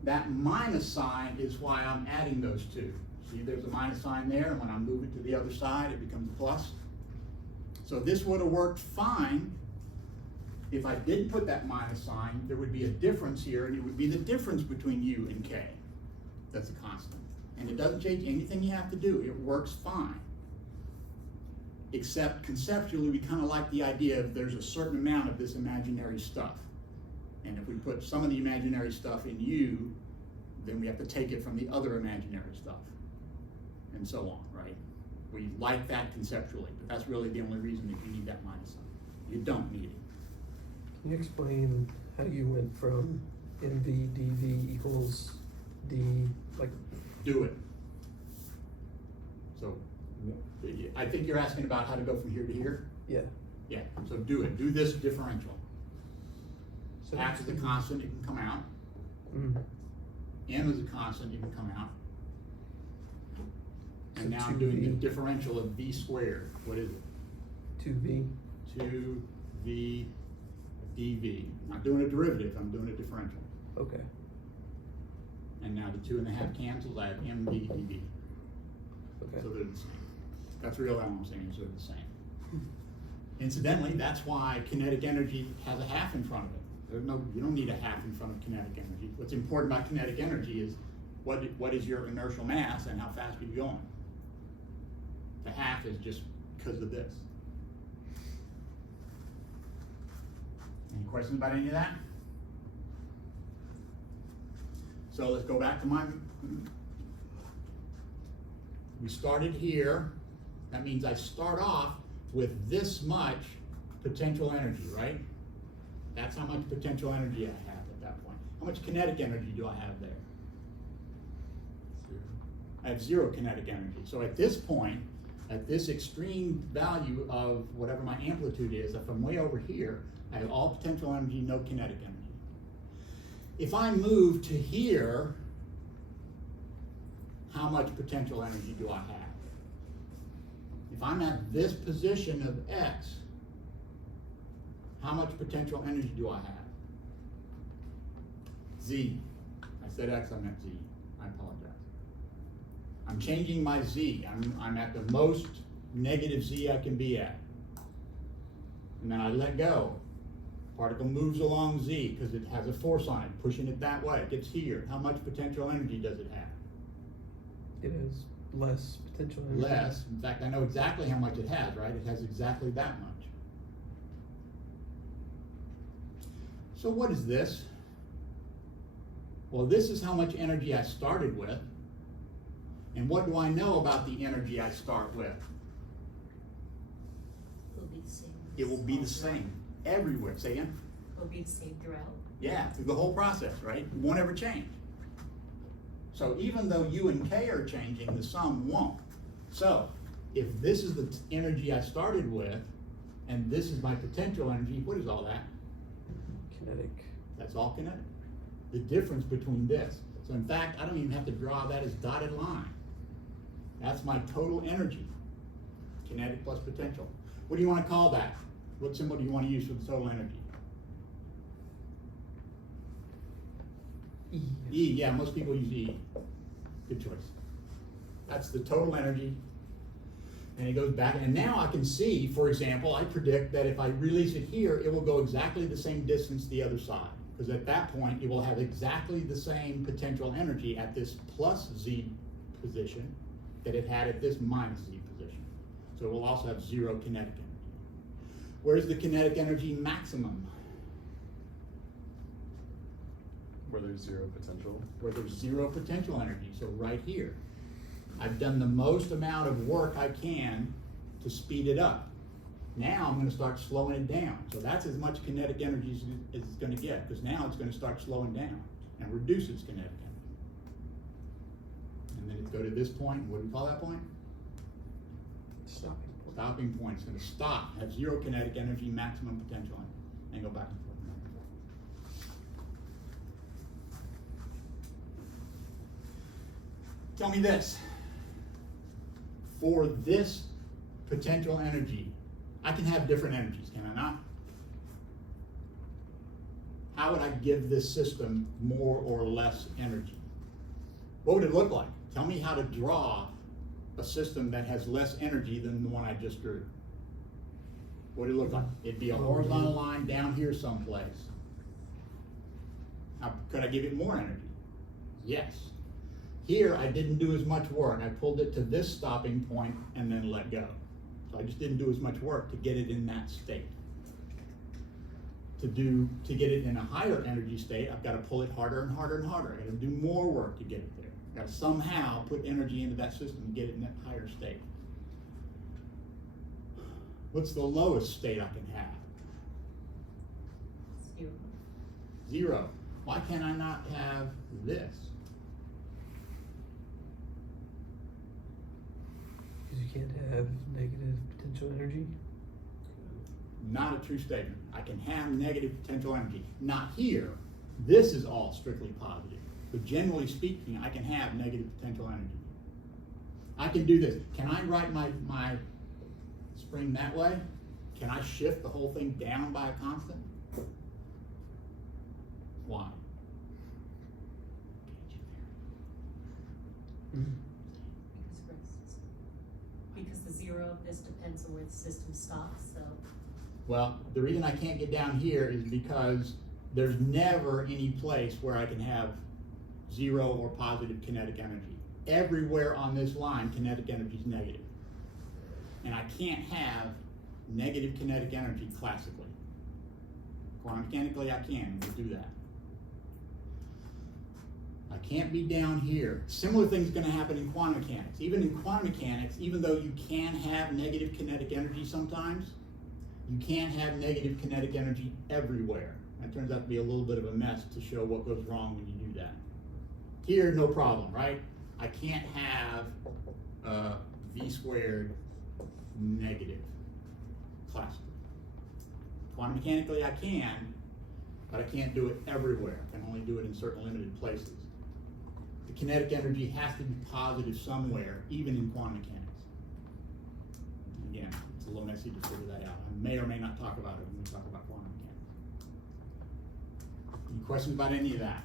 That minus sign is why I'm adding those two. See, there's a minus sign there, and when I move it to the other side, it becomes a plus. So this would have worked fine if I didn't put that minus sign. There would be a difference here, and it would be the difference between U and K. That's a constant. And it doesn't change anything you have to do. It works fine. Except conceptually, we kind of like the idea of there's a certain amount of this imaginary stuff. And if we put some of the imaginary stuff in U, then we have to take it from the other imaginary stuff. And so on, right? We like that conceptually, but that's really the only reason that you need that minus sign. You don't need it. Can you explain how you went from MV dV equals D, like, Do it. So, I think you're asking about how to go from here to here? yeah. Yeah, so do it. Do this differential. So X is a constant, it can come out. Mm. M is a constant, it can come out. And So now I'm doing the 2V. differential of V squared. What is it? 2V. 2V dV. I'm not doing a derivative, I'm doing a differential. Okay. And now the 2.5 cancels, I have mv dv. Okay. So they're the same. That's really all I'm saying, is they're the same. Incidentally, that's why kinetic energy has a half in front of it. You don't need a half in front of kinetic energy. What's important about kinetic energy is what is your inertial mass and how fast are you going. The half is just because of this. Any questions about any of that? So let's go back to we started here. That means I start off with this much potential energy, right? That's how much potential energy I have at that point. How much kinetic energy do I have there? 0. I have 0 kinetic energy. So at this point, at this extreme value of whatever my amplitude is, if I'm way over here, I have all potential energy, no kinetic energy. If I move to here, how much potential energy do I have? If I'm at this position of X, how much potential energy do I have? Z. I said X, I meant Z. I apologize. I'm changing my Z. I'm at the most negative Z I can be at. And then I let go. Particle moves along Z because it has a force on it, pushing it that way. It gets here. How much potential energy does it have? It has less potential energy. Less. In fact, I know exactly how much it has, right? It has exactly that much. So what is this? Well, this is how much energy I started with. And what do I know about the energy I start with? It'll be the same. It will be the same everywhere. Say again? It'll be the same throughout. Yeah, through the whole process, right? It won't ever change. So even though U and K are changing, the sum won't. So if this is the energy I started with, and this is my potential energy, what is all that? Kinetic. That's all kinetic. The difference between this. So in fact, I don't even have to draw that as dotted line. That's my total energy. Kinetic plus potential. What do you want to call that? What symbol do you want to use for the total energy? E. E, yeah, most people use E. Good choice. That's the total energy. And it goes back, and now I can see, for example, I predict that if I release it here, it will go exactly the same distance the other side. Because at that point, it will have exactly the same potential energy at this plus Z position that it had at this minus Z position. So it will also have 0 kinetic energy. Where's the kinetic energy maximum? Where there's 0 potential. Where there's 0 potential energy, so right here. I've done the most amount of work I can to speed it up. Now I'm gonna start slowing it down. So that's as much kinetic energy as it's gonna get, because now it's gonna start slowing down and reduce its kinetic energy. And then it go to this point, what do we call that point? Stopping point. Stopping point. It's gonna stop, have zero kinetic energy, maximum potential, and go back and forth. Tell me this. For this potential energy, I can have different energies, can I not? How would I give this system more or less energy? What would it look like? Tell me how to draw a system that has less energy than the one I just drew. What would it look like? It'd be a horizontal line down here someplace. How, could I give it more energy? Yes. Here, I didn't do as much work. I pulled it to this stopping point and then let go. So I just didn't do as much work to get it in that state. To get it in a higher energy state, I've got to pull it harder and harder and harder. I've got to do more work to get it there. I've got to somehow put energy into that system to get it in that higher state. What's the lowest state I can have? 0. 0. Why can I not have this? Because you can't have negative potential energy. Not a true statement. I can have negative potential energy. Not here. This is all strictly positive. But generally speaking, I can have negative potential energy. I can do this. Can I write my spring that way? Can I shift the whole thing down by a constant? Why? Because the 0 of this depends on where the system stops, so. Well, the reason I can't get down here is because there's never any place where I can have 0 or positive kinetic energy. Everywhere on this line, kinetic energy is negative. And I can't have negative kinetic energy classically. Quantum mechanically, I can, we'll do that. I can't be down here. Similar thing's gonna happen in quantum mechanics. Even in quantum mechanics, even though you can have negative kinetic energy sometimes, you can't have negative kinetic energy everywhere. That turns out to be a little bit of a mess to show what goes wrong when you do that. Here, no problem, right? I can't have V squared negative classically. Quantum mechanically I can, but I can't do it everywhere. I can only do it in certain limited places. The kinetic energy has to be positive somewhere, even in quantum mechanics. Again, it's a little messy to figure that out. I may or may not talk about it when we talk about quantum mechanics. Any questions about any of that?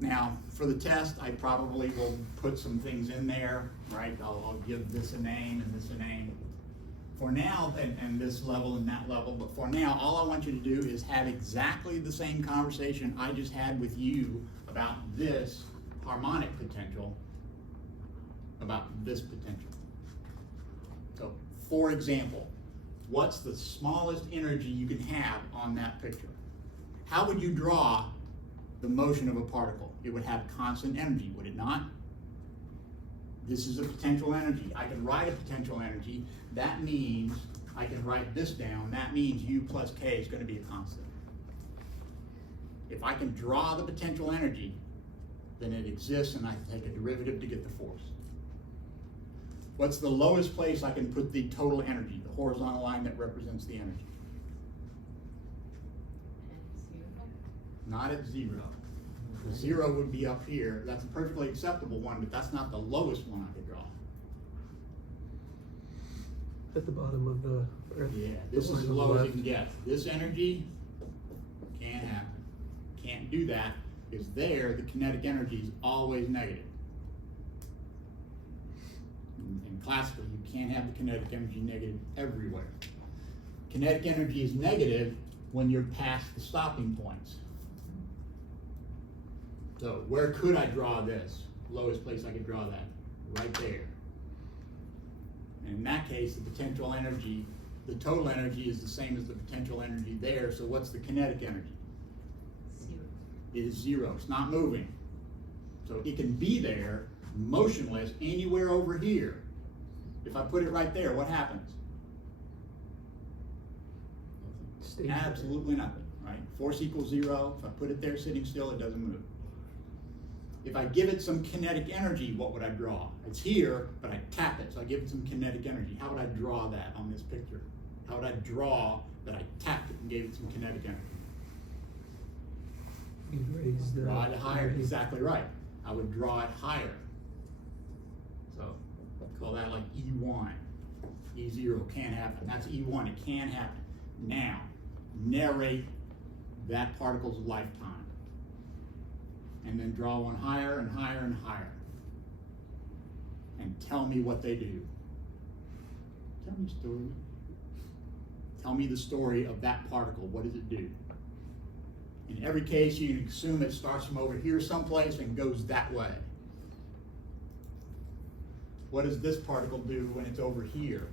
Now, for the test, I probably will put some things in there, right? I'll give this a name and this a name. For now, and this level and that level, but for now, all I want you to do is have exactly the same conversation I just had with you about this harmonic potential, about this potential. So, for example, what's the smallest energy you can have on that picture? How would you draw the motion of a particle? It would have constant energy, would it not? This is a potential energy. I can write a potential energy. That means I can write this down. That means U plus K is going to be a constant. If I can draw the potential energy, then it exists and I take a derivative to get the force. What's the lowest place I can put the total energy, the horizontal line that represents the energy? Not at 0. The 0 would be up here. That's a perfectly acceptable one, but that's not the lowest one I could draw. At the bottom of the earth. Yeah, this is as low as you can get. This energy can't happen. Can't do that because there the kinetic energy is always negative. classically, you can't have the kinetic energy negative everywhere. Kinetic energy is negative when you're past the stopping points. So where could I draw this? Lowest place I could draw that, right there. And in that case, the potential energy, the total energy is the same as the potential energy there, so what's the kinetic energy? Zero. It is zero, it's not moving. So it can be there, motionless, anywhere over here. If I put it right there, what happens? Stays there. Absolutely nothing, right? Force equals zero. If I put it there sitting still, it doesn't move. If I give it some kinetic energy, what would I draw? It's here, but I tap it, so I give it some kinetic energy. How would I draw that on this picture? How would I draw that I tapped it and gave it some kinetic energy? You'd raise the. Draw it higher, exactly right. I would draw it higher. So, call that like E1. E0 can't happen. That's E1, it can happen. Now, narrate that particle's lifetime. And then draw one higher and higher and higher. And tell me what they do. Tell me a story. Tell me the story of that particle. What does it do? In every case, you can assume it starts from over here someplace and goes that way. What does this particle do when it's over here?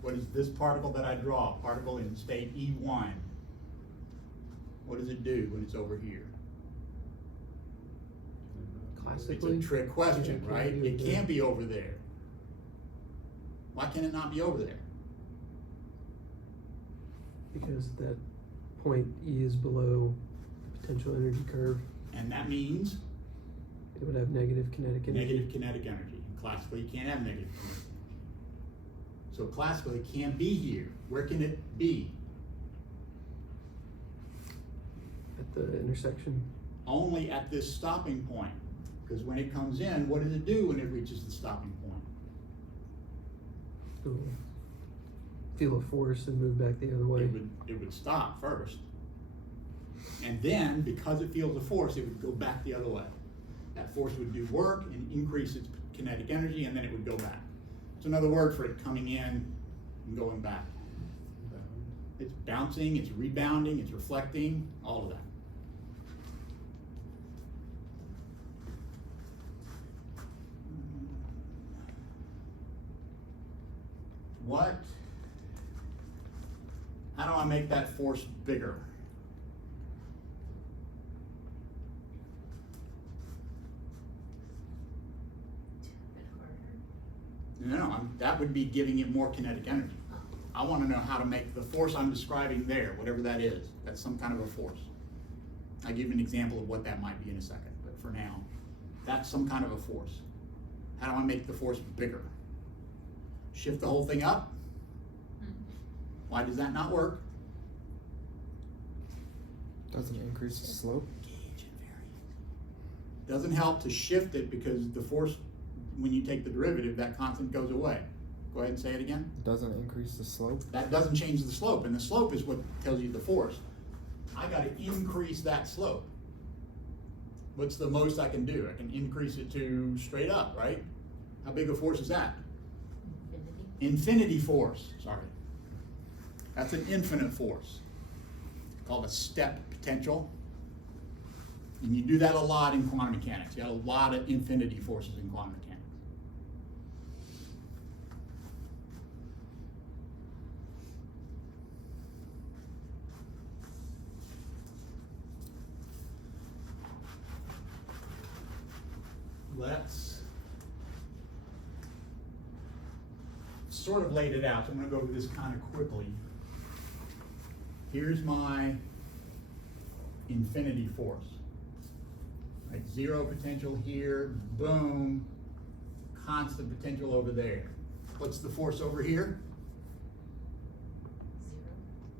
What is this particle that I draw? Particle in state E1. What does it do when it's over here? It's Classically. a trick question, Yeah, right? be It over there. can't be over there. Why can it not be over there? Because at that point E is below the potential energy curve. And that means It would have negative kinetic energy. negative kinetic energy. And classically, you can't have negative kinetic energy. So classically, it can't be here. Where can it be? At the intersection. Only at this stopping point. Because when it comes in, what does it do when it reaches the stopping point? It'll feel a force and move back the other way. It would stop first. And then, because it feels a force, it would go back the other way. That force would do work and increase its kinetic energy, and then it would go back. It's another word for it coming in and going back. It's bouncing, it's rebounding, it's reflecting, all of that. How do I make that force bigger? A bit harder. No, that would be giving it more kinetic energy. I want to know how to make the force I'm describing there, whatever that is, that's some kind of a force. I'll give you an example of what that might be in a second, but for now, that's some kind of a force. How do I make the force bigger? Shift the whole thing up? Why does that not work? Doesn't increase the slope. Gauge invariance. Doesn't help to shift it because the force, when you take the derivative, that constant goes away. Go ahead and say it again. Doesn't increase the slope. That doesn't change the slope, and the slope is what tells you the force. I gotta increase that slope. What's the most I can do? I can increase it to straight up, right? How big a force is that? Infinity. Infinity force, sorry. That's an infinite force, called a step potential. And you do that a lot in quantum mechanics. You got a lot of infinity forces in quantum mechanics. Let's sort of laid it out, so I'm gonna go over this kind of quickly. Here's my infinity force. Right, zero potential here, boom, constant potential over there. What's the force over here? 0,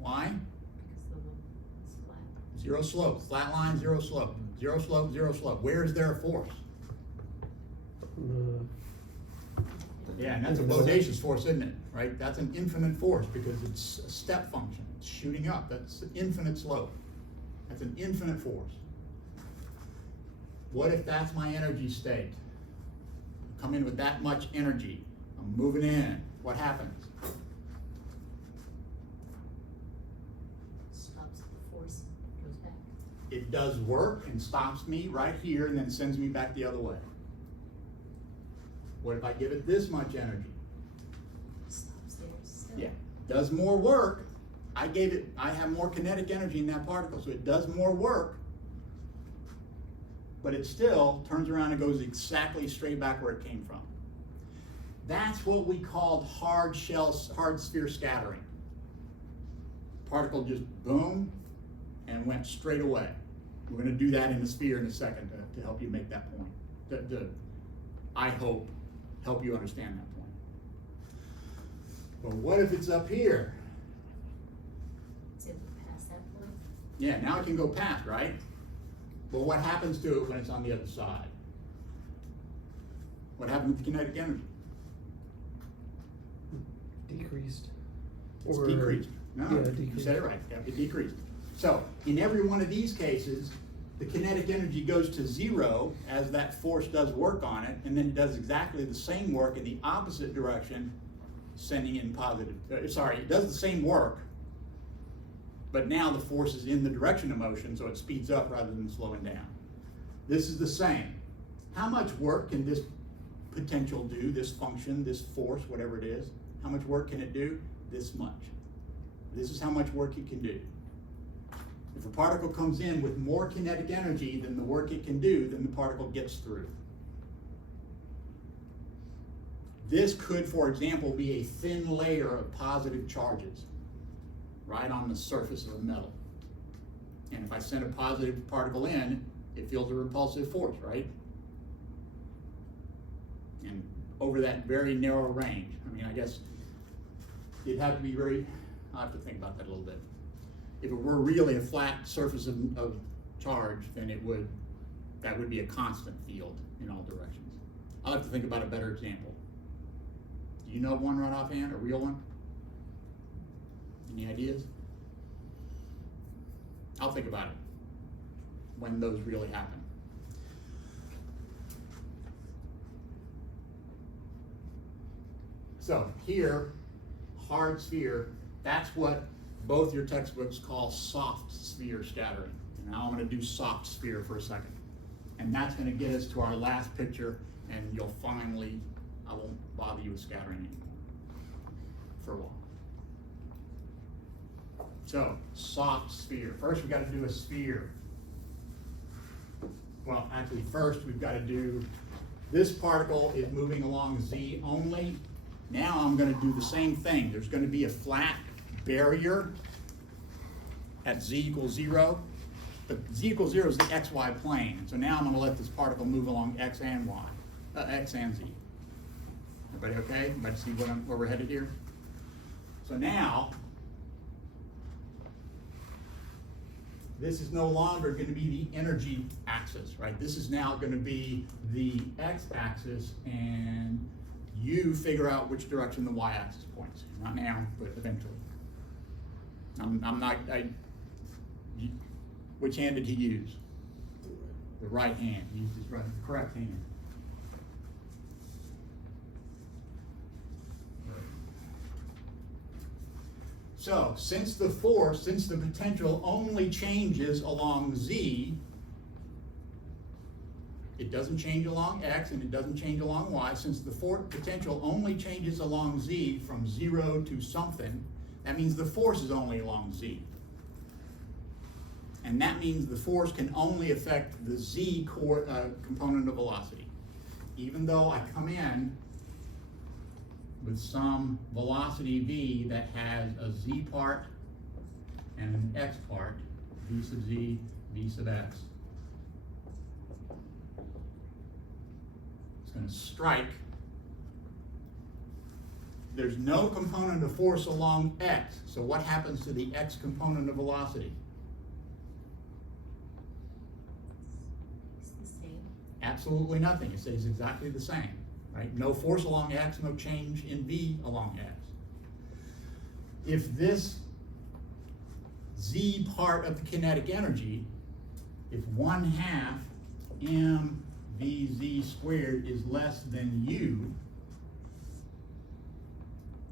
Why? because the one is flat. Zero slope, flat line, zero slope. Zero slope, zero slope. Where is there a force? Yeah, and that's a bodacious force, isn't it? Right? That's an infinite force because it's a step function. It's shooting up. That's an infinite slope. That's an infinite force. What if that's my energy state? Come in with that much energy. I'm moving in. What happens? Stops the force, goes back. It does work and stops me right here and then sends me back the other way. What if I give it this much energy? Stops there still. Yeah, does more work. I have more kinetic energy in that particle, so it does more work, but it still turns around and goes exactly straight back where it came from. That's what we called hard sphere scattering. Particle just boom and went straight away. We're going to do that in the sphere in a second to help you make that point. I hope help you understand that point. But what if it's up here? It's able to pass that point. Yeah, now it can go past, right? But what happens to it when it's on the other side? What happens with the kinetic energy? Decreased. It's Or- decreased. No, yeah, you decreased. said it right. Yeah, it decreased. So in every one of these cases, the kinetic energy goes to zero as that force does work on it, and then it does exactly the same work in the opposite direction, sending in positive. It does the same work, but now the force is in the direction of motion, so it speeds up rather than slowing down. This is the same. How much work can this potential do, this function, this force, whatever it is? How much work can it do? This much. This is how much work it can do. If a particle comes in with more kinetic energy than the work it can do, then the particle gets through. This could, for example, be a thin layer of positive charges right on the surface of a metal. And if I send a positive particle in, it feels a repulsive force, right? And over that very narrow range, I mean, I guess it'd have to be I'll have to think about that a little bit. If it were really a flat surface of charge, then that would be a constant field in all directions. I'll have to think about a better example. Do you know of one right offhand, a real one? Any ideas? I'll think about it when those really happen. So here, hard sphere, that's what both your textbooks call soft sphere scattering. And now I'm going to do soft sphere for a second. And that's going to get us to our last picture, and I won't bother you with scattering anymore for a while. So, soft sphere. First, we've got to do a sphere. Well, actually, first we've got to do, this particle is moving along Z only. Now I'm going to do the same thing. There's going to be a flat barrier at Z equals 0. But Z equals 0 is the XY plane. So now I'm going to let this particle move along X and Y, X and Z. Everybody okay? Everybody see where we're headed here? So now, this is no longer going to be the energy axis, right? This is now going to be the x-axis, and you figure out which direction the y-axis points. Not now, but eventually. Which hand did he use? The right hand. He used his right, the correct hand. So, since the potential only changes along Z, it doesn't change along X and it doesn't change along Y. Since the potential only changes along Z from 0 to something, that means the force is only along Z. And that means the force can only affect the Z component of velocity. Even though I come in with some velocity v that has a z part and an x part, v sub z, v sub x. It's going to strike. There's no component of force along x, so what happens to the x component of velocity? It's the same. Absolutely nothing. It stays exactly the same. Right? No force along x, no change in v along x. If this z part of the kinetic energy, if 1/2 mvz squared is less than u,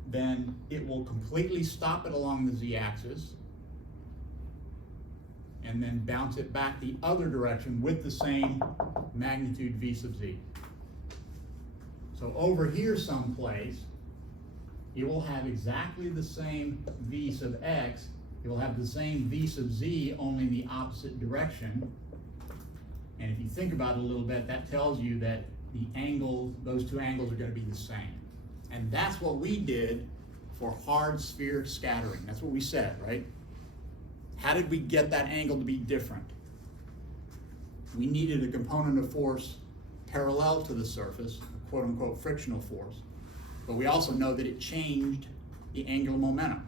then it will completely stop it along the z-axis and then bounce it back the other direction with the same magnitude v sub z. So over here someplace, it will have exactly the same v sub x, it will have the same v sub z, only in the opposite direction. And if you think about it a little bit, that tells you that the angles, those two angles are gonna be the same. And that's what we did for hard sphere scattering. That's what we said, right? How did we get that angle to be different? We needed a component of force parallel to the surface, a quote unquote frictional force, but we also know that it changed the angular momentum.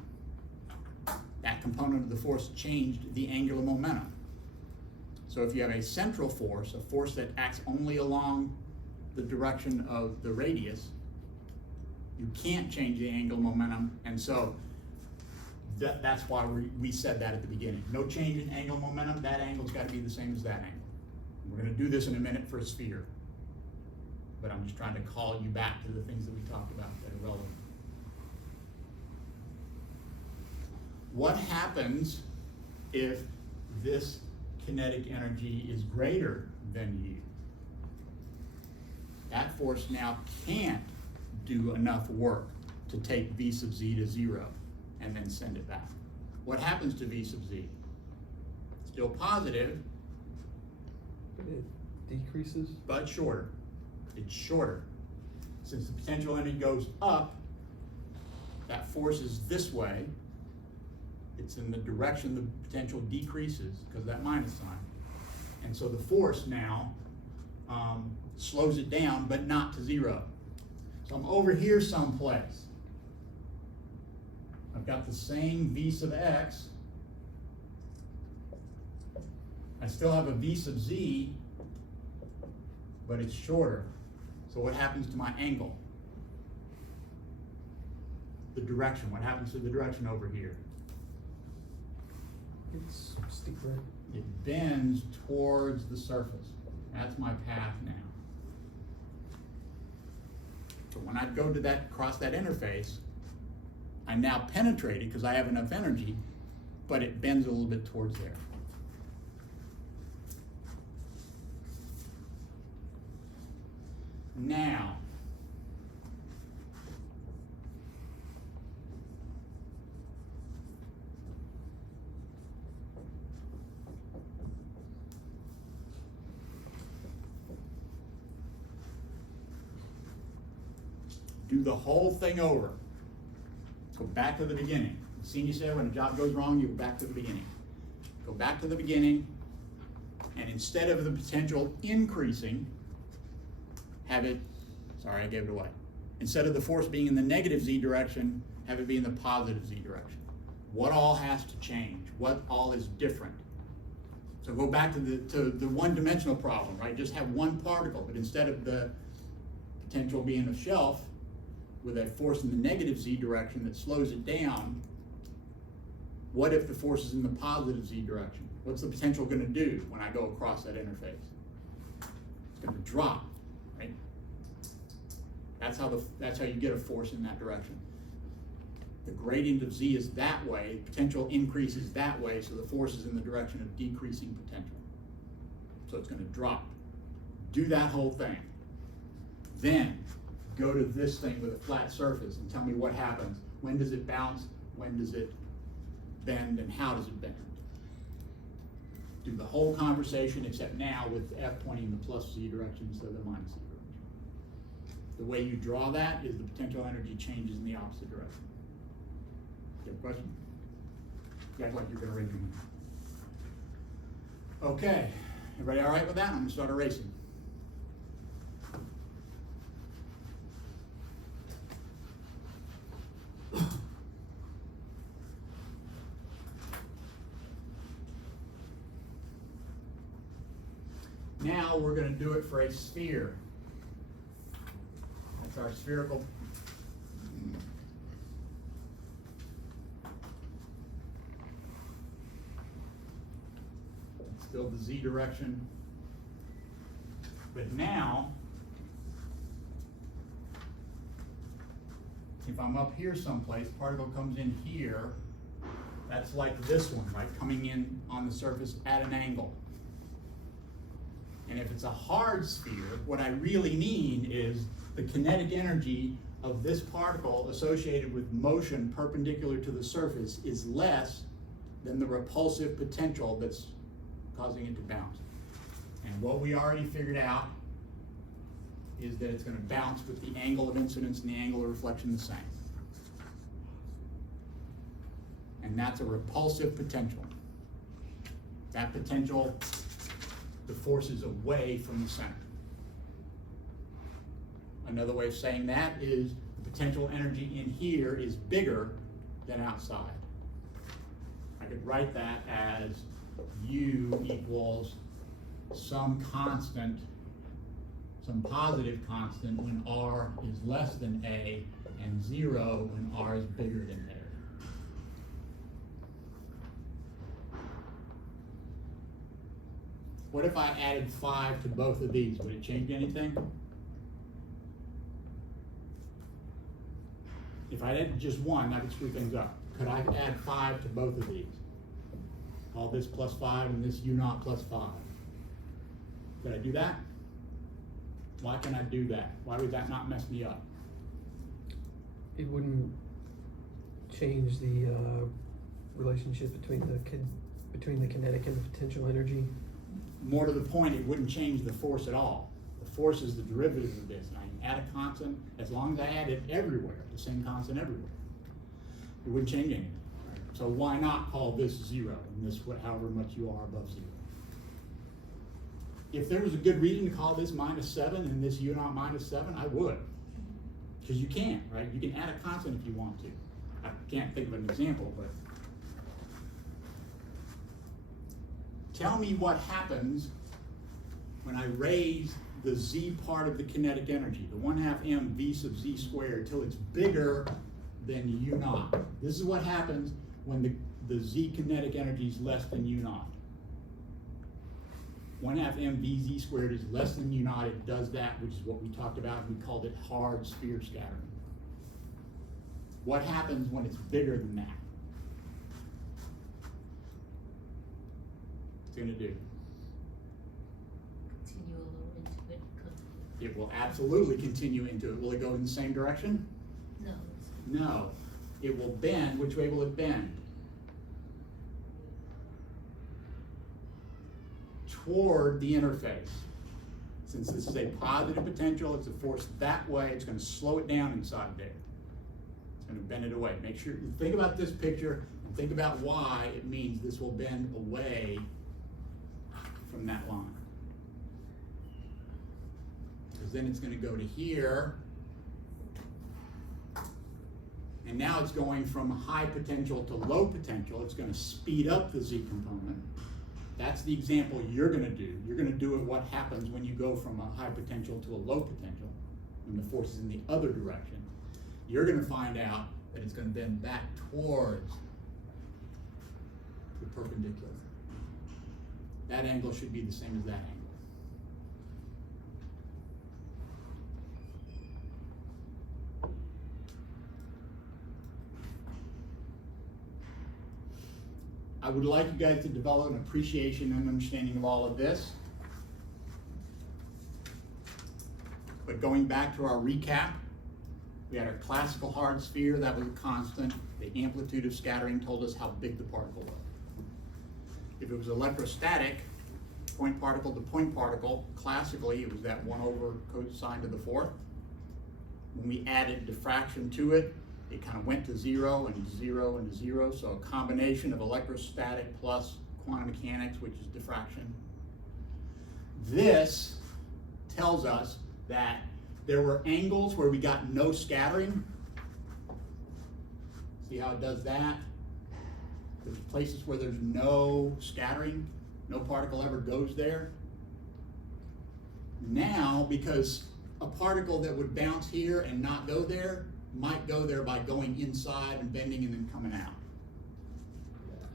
That component of the force changed the angular momentum. So if you have a central force, a force that acts only along the direction of the radius, you can't change the angular momentum, and so that's why we said that at the beginning. No change in angular momentum, that angle's gotta be the same as that angle. We're gonna do this in a minute for a sphere, but I'm just trying to call you back to the things that we talked about that are relevant. What happens if this kinetic energy is greater than u? That force now can't do enough work to take v sub z to 0 and then send it back. What happens to v sub z? Still positive, It decreases? but shorter. It's shorter. Since the potential energy goes up, that force is this way. It's in the direction the potential decreases because of that minus sign. And so the force now slows it down, but not to 0. So I'm over here someplace. I've got the same v sub x. I still have a v sub z, but it's shorter. So what happens to my angle? The direction, what happens to the direction over here? It's steeper. It bends towards the surface. That's my path now. So when I go to that, cross that interface, I'm now penetrated because I have enough energy, but it bends a little bit towards there. Now, do the whole thing over. Go back to the beginning. Senior said when a job goes wrong, you go back to the beginning. Go back to the beginning, and instead of the potential increasing, have it, sorry, I gave it away. Instead of the force being in the negative z direction, have it be in the positive z direction. What all has to change? What all is different? So go back to the one-dimensional problem, right? Just have one particle, but instead of the potential being a shelf with a force in the negative z direction that slows it down, what if the force is in the positive z direction? What's the potential gonna do when I go across that interface? It's gonna drop, right? That's how you get a force in that direction. The gradient of z is that way, potential increases that way, so the force is in the direction of decreasing potential. So it's gonna drop. Do that whole thing. Then go to this thing with a flat surface and tell me what happens. When does it bounce? When does it bend? And how does it bend? Do the whole conversation except now with F pointing in the plus z direction instead of the minus z direction. The way you draw that is the potential energy changes in the opposite direction. You have a question? You act like you're gonna raise your hand. Okay, everybody all right with that? I'm gonna start erasing. Now we're going to do it for a sphere. That's our spherical. It's still the z direction. But now, if I'm up here someplace, particle comes in here, that's like this one, right? Coming in on the surface at an angle. And if it's a hard sphere, what I really mean is the kinetic energy of this particle associated with motion perpendicular to the surface is less than the repulsive potential that's causing it to bounce. And what we already figured out is that it's going to bounce with the angle of incidence and the angle of reflection the same. And that's a repulsive potential. That potential, the force is away from the center. Another way of saying that is the potential energy in here is bigger than outside. I could write that as U equals some constant, some positive constant when R is less than A, and 0 when R is bigger than A. What if I added 5 to both of these? Would it change anything? If I added just one, that would screw things up. Could I add 5 to both of these? All this plus 5 and this U naught plus 5. Could I do that? Why can I do that? Why would that not mess me up? It wouldn't change the relationship between the kinetic and the potential energy. More to the point, it wouldn't change the force at all. The force is the derivative of this. And I can add a constant as long as I add it everywhere, the same constant everywhere. It wouldn't change anything. Right? So why not call this 0 and this however much you are above 0? If there was a good reason to call this -7 and this U naught -7, I would. Because you can, right? You can add a constant if you want to. I can't think of an example, but tell me what happens when I raise the z part of the kinetic energy, the 1/2 mv sub z squared, till it's bigger than U naught. This is what happens when the z kinetic energy is less than U naught. 1/2 mv/z squared is less than U naught. It does that, which is what we talked about. We called it hard sphere scattering. What happens when it's bigger than that? What's it going to do? Continue a little into it. It will absolutely continue into it. Will it go in the same direction? No. No. It will bend. Which way will it bend? Toward the interface. Since this is a positive potential, it's a force that way, it's going to slow it down inside there. It's going to bend it away. Make sure you think about this picture and think about why it means this will bend away from that line. Because then it's going to go to here. And now it's going from high potential to low potential. It's going to speed up the z component. That's the example you're going to do. You're going to do it what happens when you go from a high potential to a low potential, when the force is in the other direction. You're going to find out that it's going to bend back towards the perpendicular. That angle should be the same as that angle. I would like you guys to develop an appreciation and understanding of all of this. But going back to our recap, we had our classical hard sphere, that was a constant. The amplitude of scattering told us how big the particle was. If it was electrostatic, point particle to point particle, classically it was that 1/cosine to the 4th. When we added diffraction to it, it kind of went to 0 and 0 and 0, so a combination of electrostatic plus quantum mechanics, which is diffraction. This tells us that there were angles where we got no scattering. See how it does that? There's places where there's no scattering, no particle ever goes there. Now, because a particle that would bounce here and not go there might go there by going inside and bending and then coming out.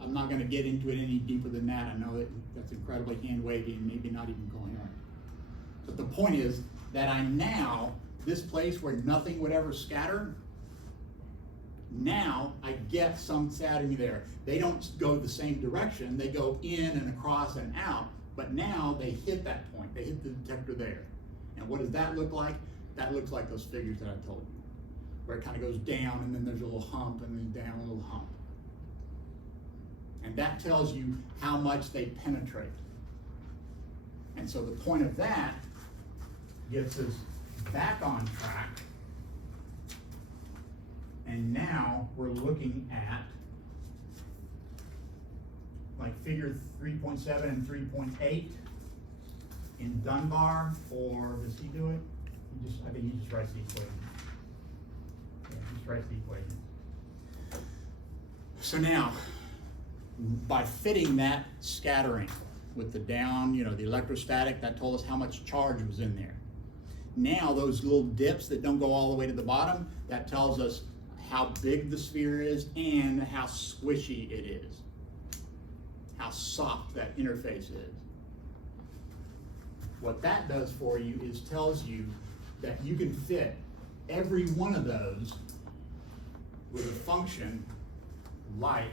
I'm not going to get into it any deeper than that. I know that that's incredibly hand-wavy and maybe not even coherent. But the point is that I'm now, this place where nothing would ever scatter, now I get some scattering there. They don't go the same direction, they go in and across and out, but now they hit that point, they hit the detector there. And what does that look like? That looks like those figures that I told you, where it kind of goes down and then there's a little hump and then down a little hump. And that tells you how much they penetrate. And so the point of that gets us back on track. And now we're looking at like figure 3.7 and 3.8 in Dunbar, or does he do it? I think he just writes the equation. Yeah, he just writes the equation. So now, by fitting that scattering with the down, the electrostatic, that told us how much charge was in there. Now those little dips that don't go all the way to the bottom, that tells us how big the sphere is and how squishy it is, how soft that interface is. What that does for you is tells you that you can fit every one of those with a function like,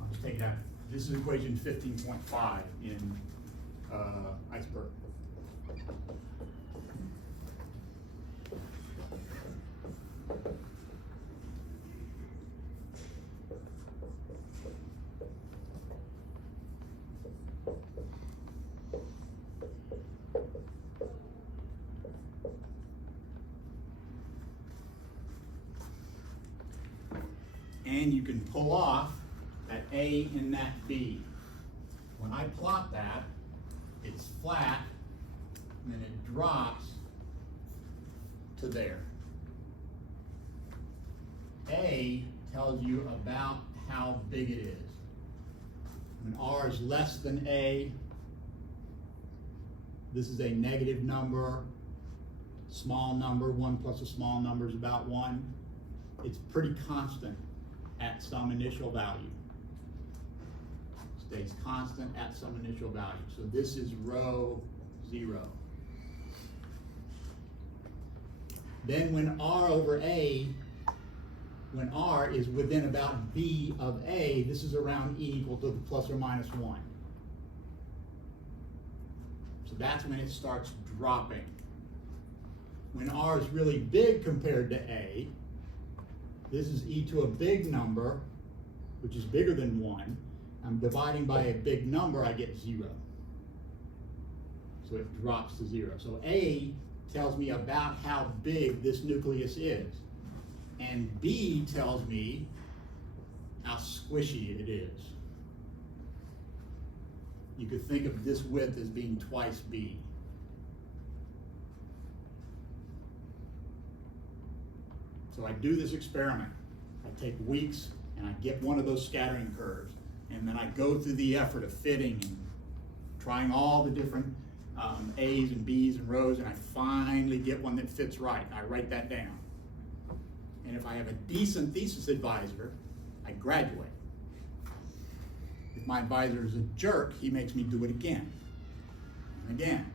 I'll just take it out. This is equation 15.5 in Iceberg. And you can pull off that A and that B. When I plot that, it's flat, and then it drops to there. A tells you about how big it is. When R is less than A, this is a negative number, small number, 1 plus a small number is about 1. It's pretty constant at some initial value. Stays constant at some initial value. So this is rho 0. Then when R over A, when R is within about B of A, this is around E equal to plus or minus 1. So that's when it starts dropping. When R is really big compared to A, this is E to a big number, which is bigger than 1. I'm dividing by a big number, I get 0. So it drops to 0. So A tells me about how big this nucleus is. And B tells me how squishy it is. You could think of this width as being twice B. So I do this experiment. I take weeks and I get one of those scattering curves. And then I go through the effort of fitting and trying all the different A's and B's and rho's, and I finally get one that fits right. I write that down. And if I have a decent thesis advisor, I graduate. If my advisor is a jerk, he makes me do it again and again.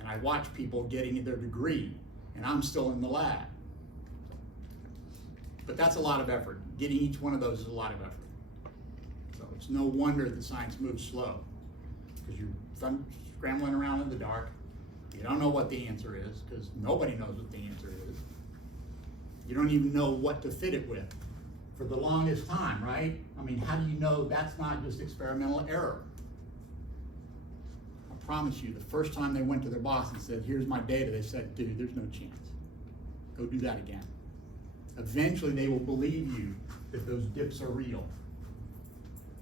And I watch people getting their degree, and I'm still in the lab. But that's a lot of effort. Getting each one of those is a lot of effort. So it's no wonder that science moves slow, because you're scrambling around in the dark. You don't know what the answer is, because nobody knows what the answer is. You don't even know what to fit it with for the longest time, right? I mean, how do you know that's not just experimental error? I promise you, the first time they went to their boss and said, here's my data, they said, dude, there's no chance. Go do that again. Eventually they will believe you that those dips are real.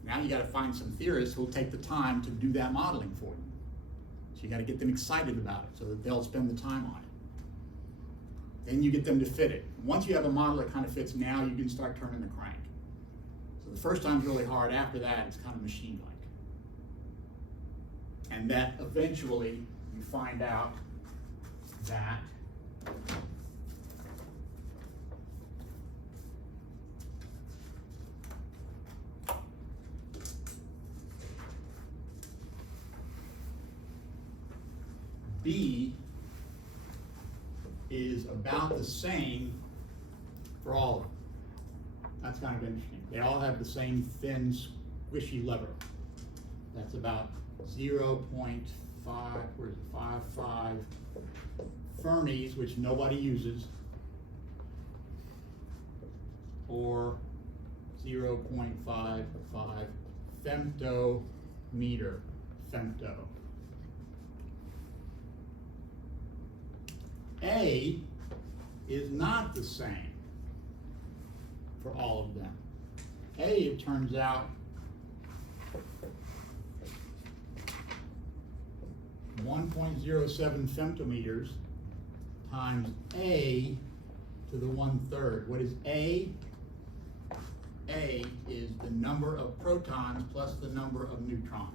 Now you gotta find some theorists who'll take the time to do that modeling for you. So you gotta get them excited about it so that they'll spend the time on it. Then you get them to fit it. Once you have a model that kind of fits, now you can start turning the crank. So the first time's really hard. After that, it's kind of machine-like. And that eventually you find out that B is about the same for all of them. That's kind of interesting. They all have the same thin, squishy lever. That's about 0.5, where is it, 55 Fermis, which nobody uses, or 0.55 femtometer, femto. A is not the same for all of them. A, it turns out, 1.07 femtometers times A to the 1/3. What is A? A is the number of protons plus the number of neutrons.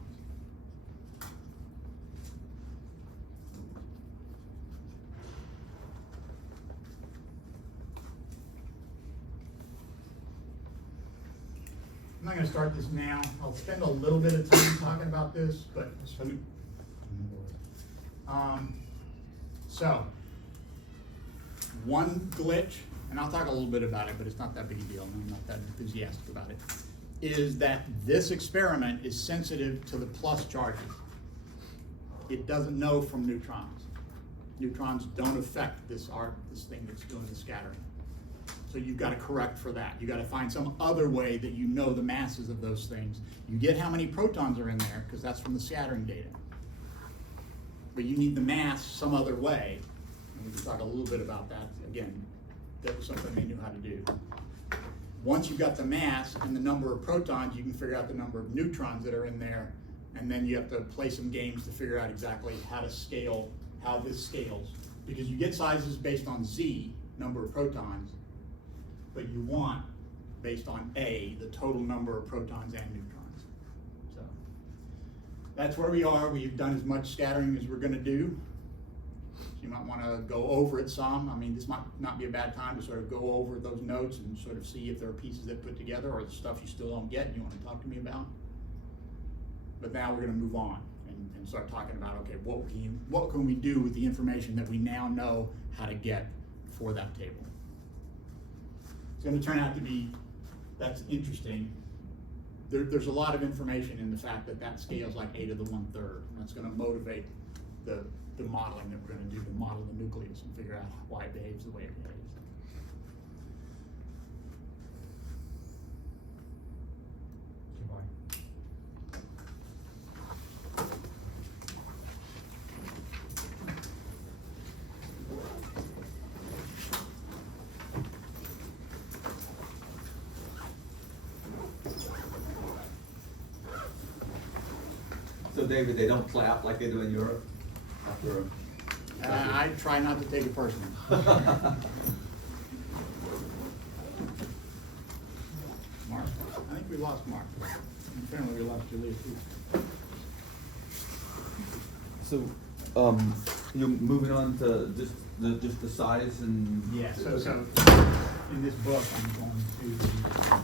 I'm not gonna start this now. I'll spend a little bit of time talking about this, but so one glitch, and I'll talk a little bit about it, but it's not that big a deal, and I'm not that enthusiastic about it, is that this experiment is sensitive to the plus charges. It doesn't know from neutrons. Neutrons don't affect this thing that's doing the scattering. So you've got to correct for that. You've got to find some other way that you know the masses of those things. You get how many protons are in there, because that's from the scattering data. But you need the mass some other way. And we can talk a little bit about that. Again, that was something they knew how to do. Once you've got the mass and the number of protons, you can figure out the number of neutrons that are in there, and then you have to play some games to figure out exactly how to scale, how this scales. Because you get sizes based on Z, number of protons, but you want, based on A, the total number of protons and neutrons. So that's where we are. We've done as much scattering as we're gonna do. So you might wanna go over it some. I mean, this might not be a bad time to sort of go over those notes and sort of see if there are pieces that put together or the stuff you still don't get and you wanna talk to me about. But now we're gonna move on and start talking about, okay, what can we do with the information that we now know how to get for that table? It's going to turn out to be, that's interesting. There's a lot of information in the fact that that scales like A to the 1/3. And that's going to motivate the modeling that we're going to do to model the nucleus and figure out why it behaves the way it behaves. So David, they don't clap like they do in Europe after I try not to take it personally. Mark, I think we lost Mark. Apparently we lost Julia too. So, you're moving on to just the size and. Yeah, so in this book, I'm going to